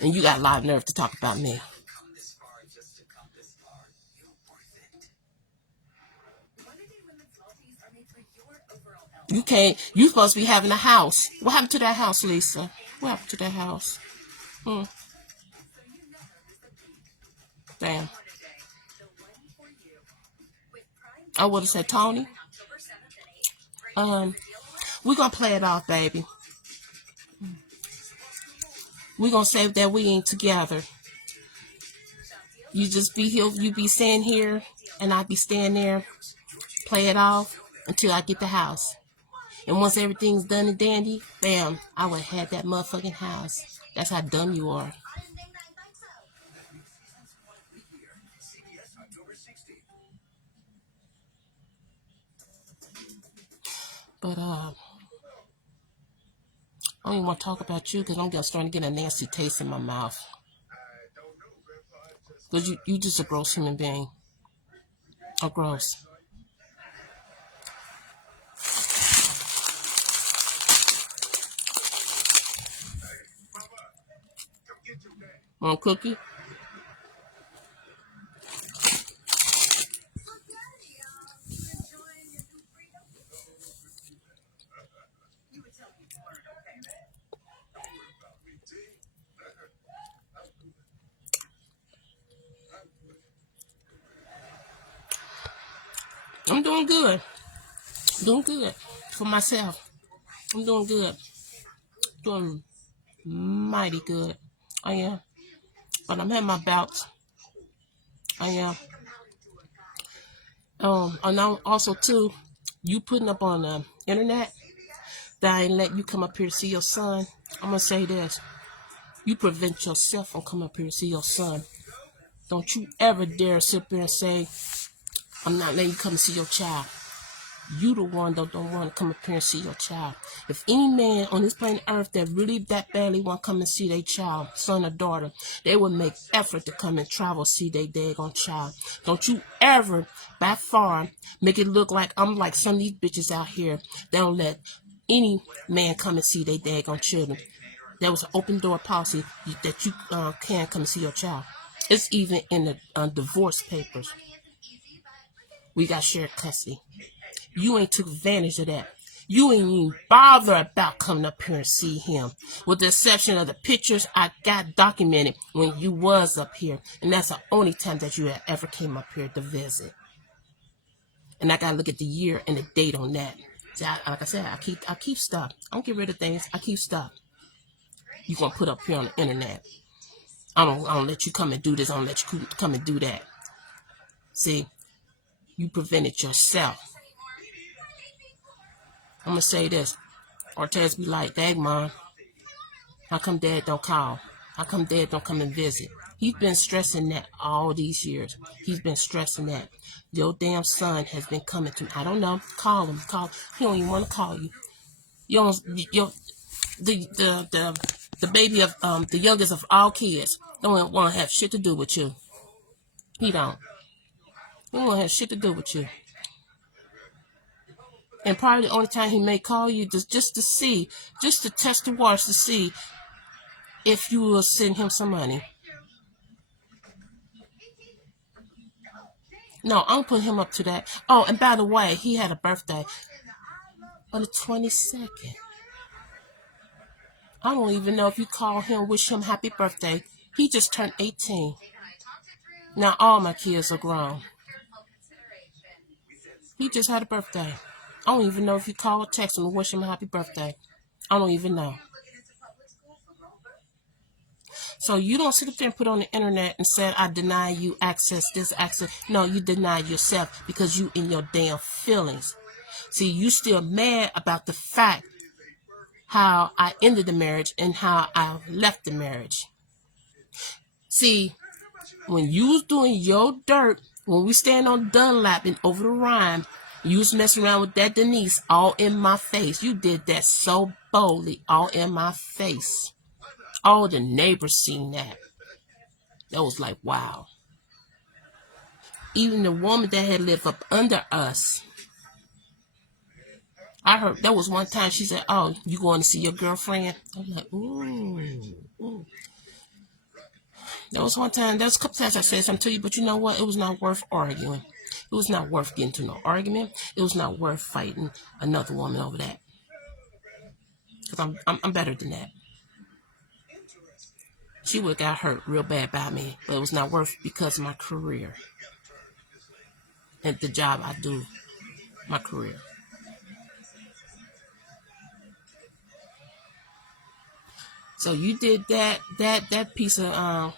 And you got a lot of nerve to talk about me. You can't. You supposed to be having a house. What happened to that house, Lisa? What happened to that house? Damn. I would have said, Tony, we're going to play it off, baby. We're going to say that we ain't together. You just be here, you be staying here, and I be staying there. Play it off until I get the house. And once everything's done and dandy, bam, I would have had that motherfucking house. That's how dumb you are. But, I don't even want to talk about you because I'm starting to get a nasty taste in my mouth. Because you just a gross human being. Or gross. Want a cookie? I'm doing good. Doing good for myself. I'm doing good. Doing mighty good. I am. But I'm having my bouts. I am. And now also too, you putting up on the internet that I ain't let you come up here to see your son, I'm going to say this. You prevent yourself from coming up here to see your son. Don't you ever dare sit there and say, I'm not letting you come and see your child. You the one that don't want to come up here and see your child. If any man on this planet Earth that really that badly want to come and see their child, son or daughter, they would make effort to come and travel see their daggone child. Don't you ever, by far, make it look like I'm like some of these bitches out here. They don't let any man come and see their daggone children. There was an open door policy that you can come and see your child. It's even in the divorce papers. We got shared custody. You ain't took advantage of that. You ain't even bother about coming up here and see him. With the exception of the pictures I got documented when you was up here. And that's the only time that you had ever came up here to visit. And I gotta look at the year and the date on that. See, like I said, I keep stuff. I don't get rid of things. I keep stuff. You gonna put up here on the internet. I don't let you come and do this. I don't let you come and do that. See, you prevented yourself. I'm going to say this. Ortez be like, dang, Mom, how come Dad don't call? How come Dad don't come and visit? He's been stressing that all these years. He's been stressing that. Your damn son has been coming to me. I don't know. Call him. He don't even want to call you. The baby of the youngest of all kids don't want to have shit to do with you. He don't. He don't want to have shit to do with you. And probably the only time he may call you is just to test the waters to see if you will send him some money. No, I'm putting him up to that. Oh, and by the way, he had a birthday on the 22nd. I don't even know if you call him, wish him happy birthday. He just turned 18. Now all my kids are grown. He just had a birthday. I don't even know if you call or text him and wish him a happy birthday. I don't even know. So you don't sit up there and put on the internet and say, I deny you access, this access. No, you deny yourself because you in your damn feelings. See, you still mad about the fact how I ended the marriage and how I left the marriage. See, when you was doing your dirt, when we stand on Dunlap and over the Rhine, you was messing around with that Denise all in my face. You did that so boldly, all in my face. All the neighbors seen that. That was like, wow. Even the woman that had lived up under us, I heard, that was one time she said, oh, you going to see your girlfriend? I was like, ooh. That was one time, there was a couple times I said something to you, but you know what? It was not worth arguing. It was not worth getting to no argument. It was not worth fighting another woman over that. Because I'm better than that. She would have got hurt real bad by me, but it was not worth because of my career. And the job I do, my career. So you did that piece of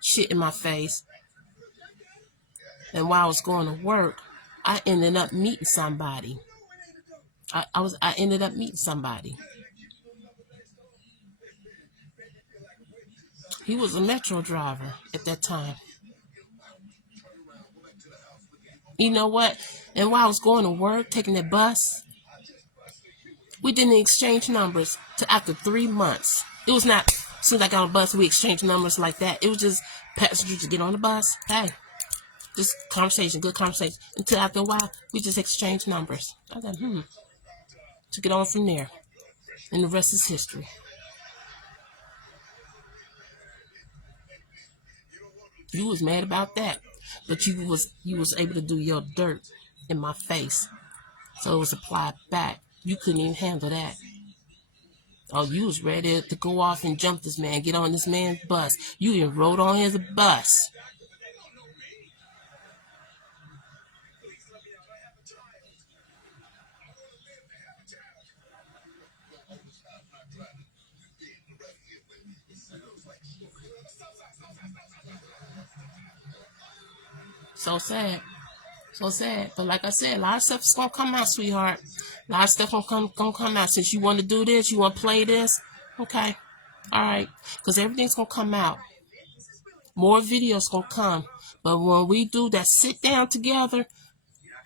shit in my face. And while I was going to work, I ended up meeting somebody. I ended up meeting somebody. He was a metro driver at that time. You know what? And while I was going to work, taking the bus, we didn't exchange numbers till after 3 months. It was not, as soon as I got on the bus, we exchanged numbers like that. It was just passengers to get on the bus. Hey, just conversation, good conversation. Until after a while, we just exchanged numbers. I thought, to get on from there. And the rest is history. You was mad about that. But you was able to do your dirt in my face. So it was applied back. You couldn't even handle that. Oh, you was ready to go off and jump this man, get on this man's bus. You even rode on his bus. So sad. So sad. But like I said, a lot of stuff is gonna come out, sweetheart. A lot of stuff gonna come out. Since you want to do this, you want to play this, okay, all right, because everything's gonna come out. More videos gonna come. But when we do that sit down together,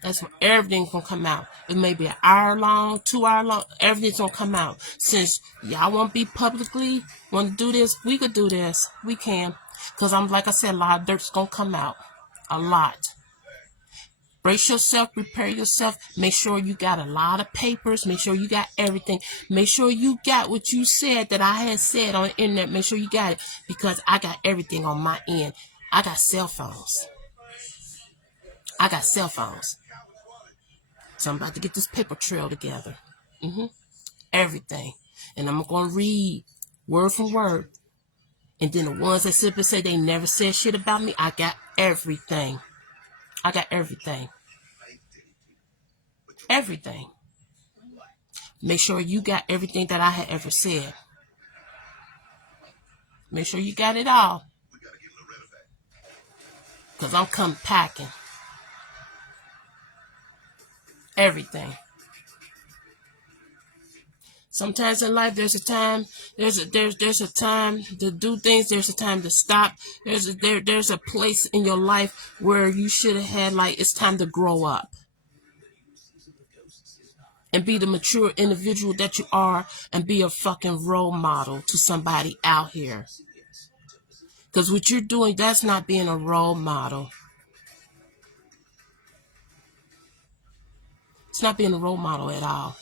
that's when everything's gonna come out. It may be an hour long, 2 hour long, everything's gonna come out. Since y'all won't be publicly want to do this, we could do this. We can. Because like I said, a lot of dirt's gonna come out. A lot. Brace yourself, prepare yourself. Make sure you got a lot of papers. Make sure you got everything. Make sure you got what you said that I had said on the internet. Make sure you got it, because I got everything on my end. I got cell phones. I got cell phones. So I'm about to get this paper trail together. Everything. And I'm going to read word for word. And then the ones that simply say they never said shit about me, I got everything. I got everything. Everything. Make sure you got everything that I had ever said. Make sure you got it all. Because I'm coming packing. Everything. Sometimes in life, there's a time. There's a time to do things. There's a time to stop. There's a place in your life where you should have had, like, it's time to grow up and be the mature individual that you are, and be a fucking role model to somebody out here. Because what you're doing, that's not being a role model. It's not being a role model at all.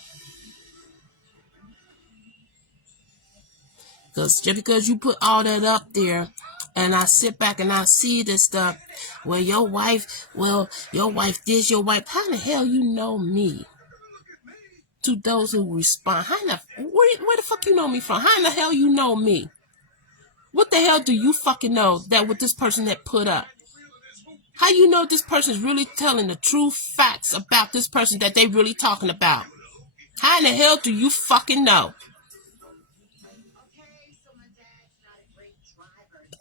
Because just because you put all that up there, and I sit back and I see this stuff, your wife this, your wife, how the hell you know me? To those who respond, where the fuck you know me from? How in the hell you know me? What the hell do you fucking know that what this person that put up? How you know this person is really telling the true facts about this person that they really talking about? How in the hell do you fucking know?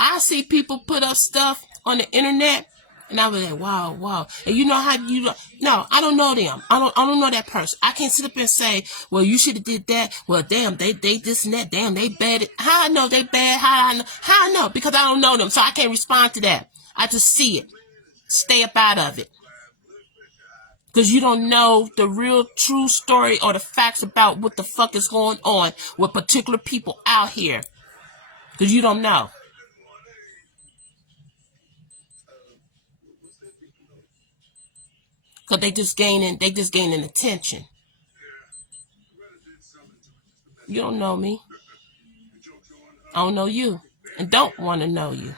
I see people put up stuff on the internet, and I was like, wow. And you know how no, I don't know them. I don't know that person. I can't sit up and say, well, you should have did that. Well, damn, they this and that. Damn, they bad. How I know they bad? How I know? Because I don't know them, so I can't respond to that. I just see it. Stay up out of it. Because you don't know the real true story or the facts about what the fuck is going on with particular people out here. Because you don't know. Because they just gaining attention. You don't know me. I don't know you. And don't want to know you.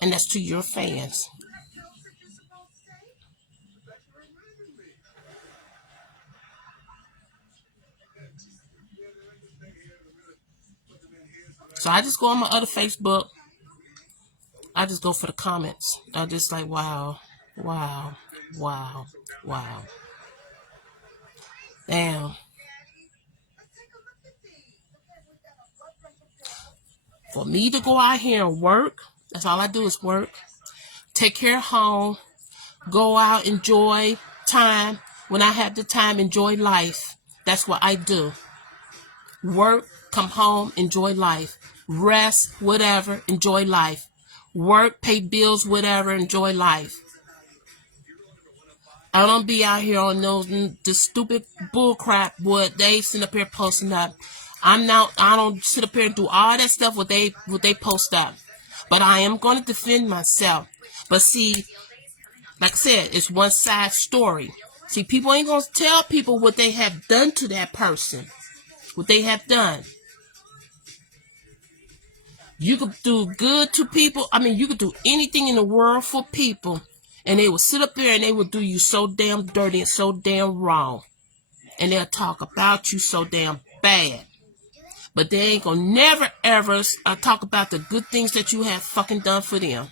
And that's to your fans. So I just go on my other Facebook. I just go for the comments. I just like, wow. Damn. For me to go out here and work, that's all I do is work. Take care of home. Go out, enjoy time. When I have the time, enjoy life. That's what I do. Work, come home, enjoy life. Rest, whatever, enjoy life. Work, pay bills, whatever, enjoy life. I don't be out here on the stupid bullcrap what they sit up here posting up. I don't sit up here and do all that stuff what they post up. But I am going to defend myself. But see, like I said, it's one side story. See, people ain't going to tell people what they have done to that person. What they have done. You could do good to people. I mean, you could do anything in the world for people. And they will sit up there and they will do you so damn dirty and so damn wrong. And they'll talk about you so damn bad. But they ain't gonna never ever talk about the good things that you have fucking done for them.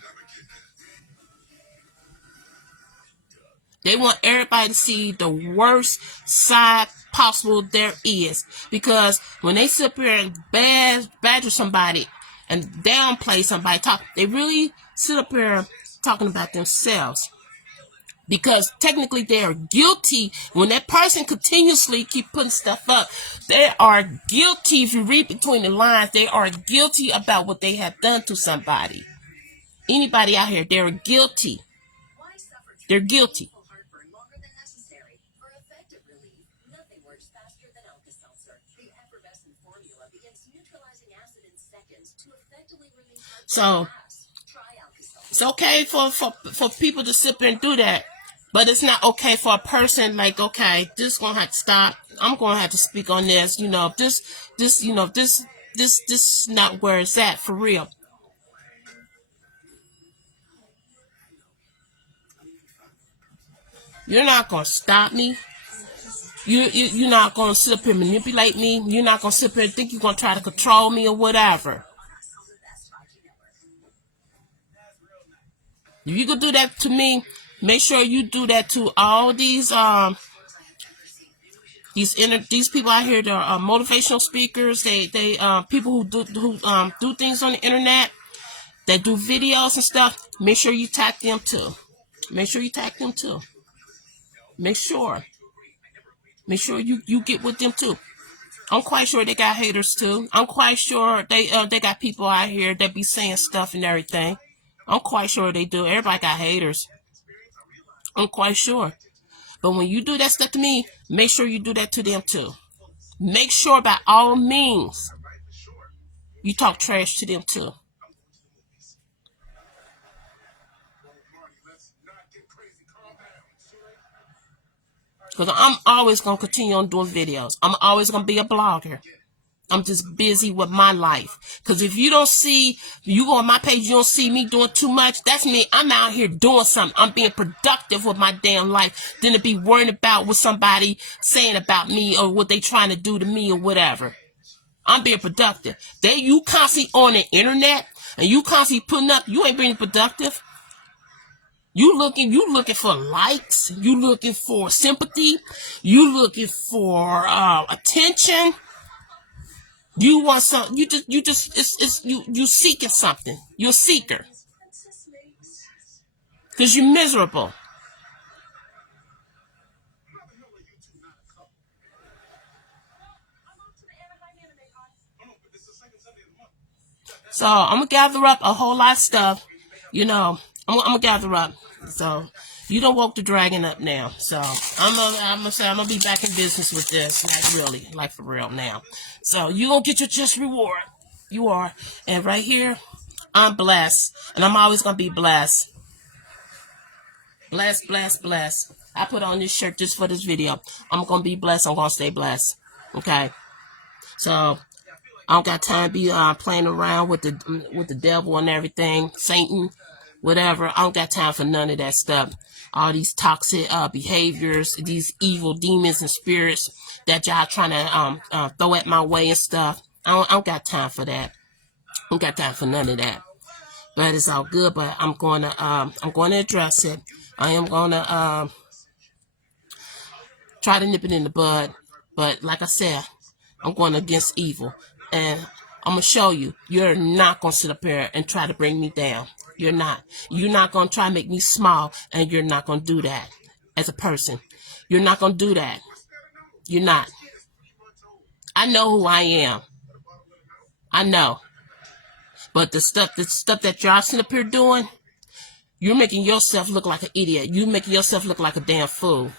They want everybody to see the worst side possible there is. Because when they sit up here and badger somebody and downplay somebody, they really sit up here talking about themselves. Because technically they are guilty. When that person continuously keep putting stuff up, they are guilty. If you read between the lines, they are guilty about what they have done to somebody. Anybody out here, they're guilty. They're guilty. So it's okay for people to sit there and do that. But it's not okay for a person like, okay, this gonna have to stop. I'm gonna have to speak on this. This is not where it's at for real. You're not gonna stop me. You're not gonna sit up here and manipulate me. You're not gonna sit up here and think you're gonna try to control me or whatever. If you could do that to me, make sure you do that to all these people out here that are motivational speakers. They people who do things on the internet, that do videos and stuff. Make sure you tag them too. Make sure you tag them too. Make sure you get with them too. I'm quite sure they got haters too. I'm quite sure they got people out here that be saying stuff and everything. I'm quite sure they do. Everybody got haters. I'm quite sure. But when you do that stuff to me, make sure you do that to them too. Make sure by all means you talk trash to them too. Because I'm always going to continue on doing videos. I'm always going to be a blogger. I'm just busy with my life. Because if you don't see, you go on my page, you don't see me doing too much, that's me. I'm out here doing something. I'm being productive with my damn life than to be worrying about what somebody saying about me or what they trying to do to me or whatever. I'm being productive. You constantly on the internet and you constantly putting up, you ain't being productive. You looking for likes. You looking for sympathy. You looking for attention. You want some. You seeking something. You're a seeker. Because you're miserable. So I'm gonna gather up a whole lot of stuff. I'm gonna gather up. So you don't woke the dragon up now. So I'm gonna be back in business with this. Like for real now. So you gonna get your just reward. You are. And right here, I'm blessed. And I'm always gonna be blessed. Blessed, blessed, blessed. I put on this shirt just for this video. I'm gonna be blessed. I'm gonna stay blessed. Okay. So I don't got time to be playing around with the devil and everything, Satan, whatever. I don't got time for none of that stuff. All these toxic behaviors, these evil demons and spirits that y'all trying to throw at my way and stuff. I don't got time for that. I don't got time for none of that. But it's all good. But I'm going to address it. I am going to try to nip it in the bud. But like I said, I'm going against evil. And I'm going to show you, you're not going to sit up here and try to bring me down. You're not. You're not going to try to make me small, and you're not going to do that as a person. You're not going to do that. You're not. I know who I am. I know. But the stuff that y'all sitting up here doing, you're making yourself look like an idiot. You're making yourself look like a damn fool.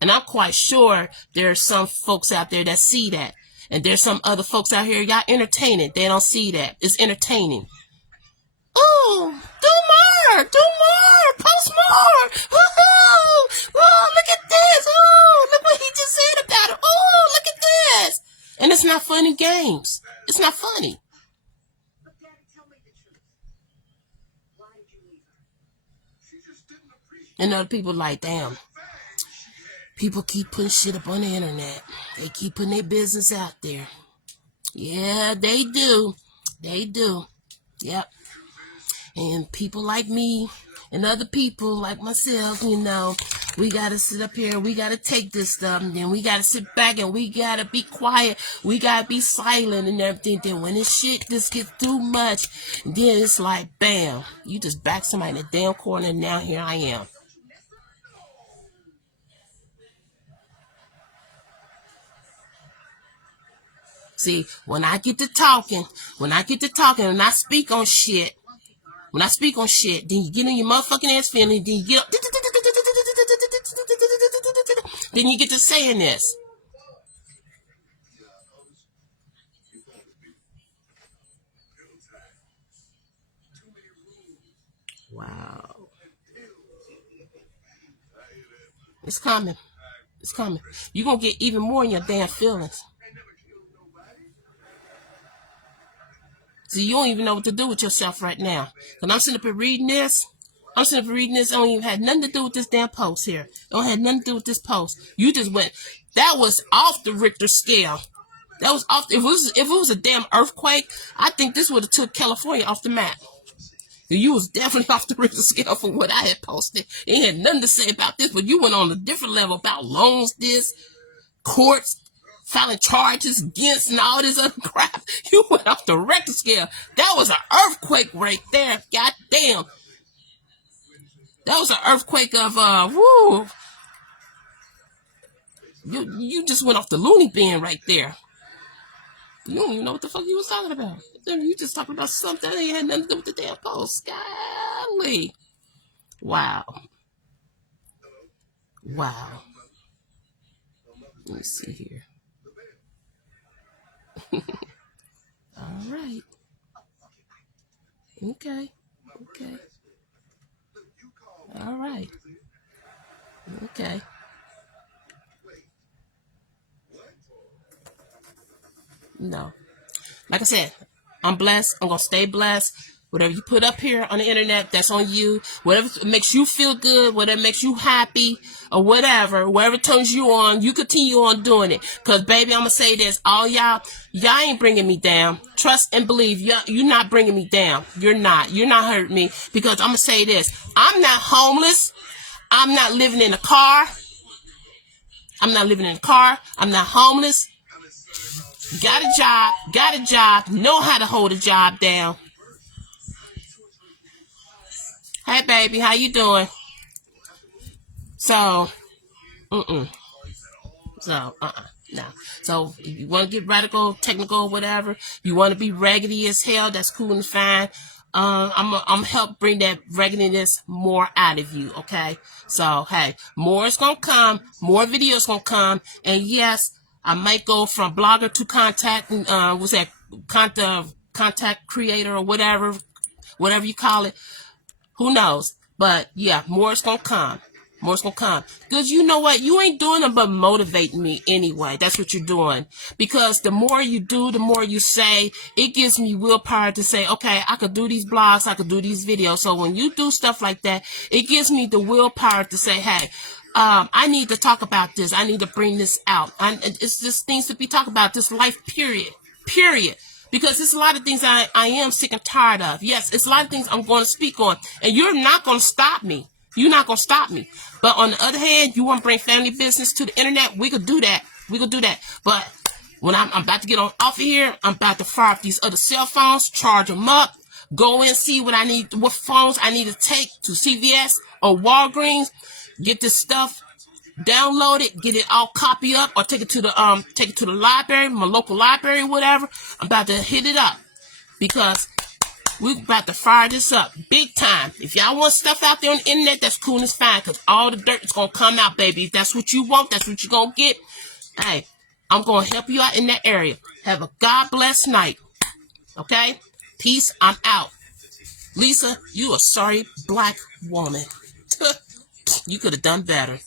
And I'm quite sure there are some folks out there that see that. And there's some other folks out here, y'all entertaining. They don't see that. It's entertaining. Oh, do more, post more. Woohoo! Oh, look at this. Oh, look what he just said about it. Oh, look at this. And it's not funny games. It's not funny. But Daddy, tell me the truth. Why did you leave her? She just didn't appreciate it. And other people like, damn. People keep putting shit up on the internet. They keep putting their business out there. Yeah, they do. They do. Yep. And people like me and other people like myself, We gotta sit up here. We gotta take this stuff, and then we gotta sit back and we gotta be quiet. We gotta be silent and everything. Then when this shit just gets too much, then it's like, bam, you just back somebody in the damn corner, and now here I am. See, when I get to talking, and I speak on shit, then you get in your motherfucking ass feeling, then you get up, then you get to saying this. Wow. It's coming. It's coming. You're going to get even more in your damn feelings. So you don't even know what to do with yourself right now. When I'm sitting up here reading this, I don't even have nothing to do with this damn post here. It don't have nothing to do with this post. You just went, that was off the Richter scale. That was off. If it was a damn earthquake, I think this would have took California off the map. You was definitely off the Richter scale for what I had posted. It had nothing to say about this, but you went on a different level about loans, this, courts, filing charges against and all this other crap. You went off the Richter scale. That was an earthquake right there. God damn. That was an earthquake of, woo. You just went off the loony bin right there. You don't even know what the fuck you was talking about. You just talking about something that ain't had nothing to do with the damn post. Golly. Wow. Wow. Let me see here. All right. Okay. All right. Okay. No. Like I said, I'm blessed. I'm going to stay blessed. Whatever you put up here on the internet, that's on you. Whatever makes you feel good, whatever makes you happy, or whatever turns you on, you continue on doing it. Because, baby, I'm going to say this. All y'all ain't bringing me down. Trust and believe. You're not bringing me down. You're not hurting me. Because I'm going to say this. I'm not homeless. I'm not living in a car. I'm not homeless. Got a job, know how to hold a job down. Hey, baby, how you doing? So, no. So, if you want to get radical, technical, whatever, you want to be raggedy as hell, that's cool and fine. I'm help bring that raggediness more out of you, okay? So, hey, more is gonna come, more videos gonna come, and yes, I might go from blogger to contact creator or whatever you call it. Who knows? But yeah, more is gonna come. Because you know what? You ain't doing it but motivating me anyway. That's what you're doing. Because the more you do, the more you say, it gives me willpower to say, okay, I could do these blogs, I could do these videos. So when you do stuff like that, it gives me the willpower to say, hey, I need to talk about this. I need to bring this out. It's just things to be talked about, this life period. Because it's a lot of things I am sick and tired of. Yes, it's a lot of things I'm going to speak on. And you're not going to stop me. But on the other hand, you want to bring family business to the internet, we could do that. But when I'm about to get off of here, I'm about to fire up these other cell phones, charge them up, go in, see what phones I need to take to CVS or Walgreens, get this stuff download it, get it all copied up, or take it to the library, my local library, whatever. I'm about to hit it up because we're about to fire this up big time. If y'all want stuff out there on the internet, that's cool and it's fine, because all the dirt is going to come out, baby. If that's what you want, that's what you're going to get. Hey, I'm going to help you out in that area. Have a God bless night. Okay? Peace. I'm out. Lisa, you a sorry black woman. You could have done better.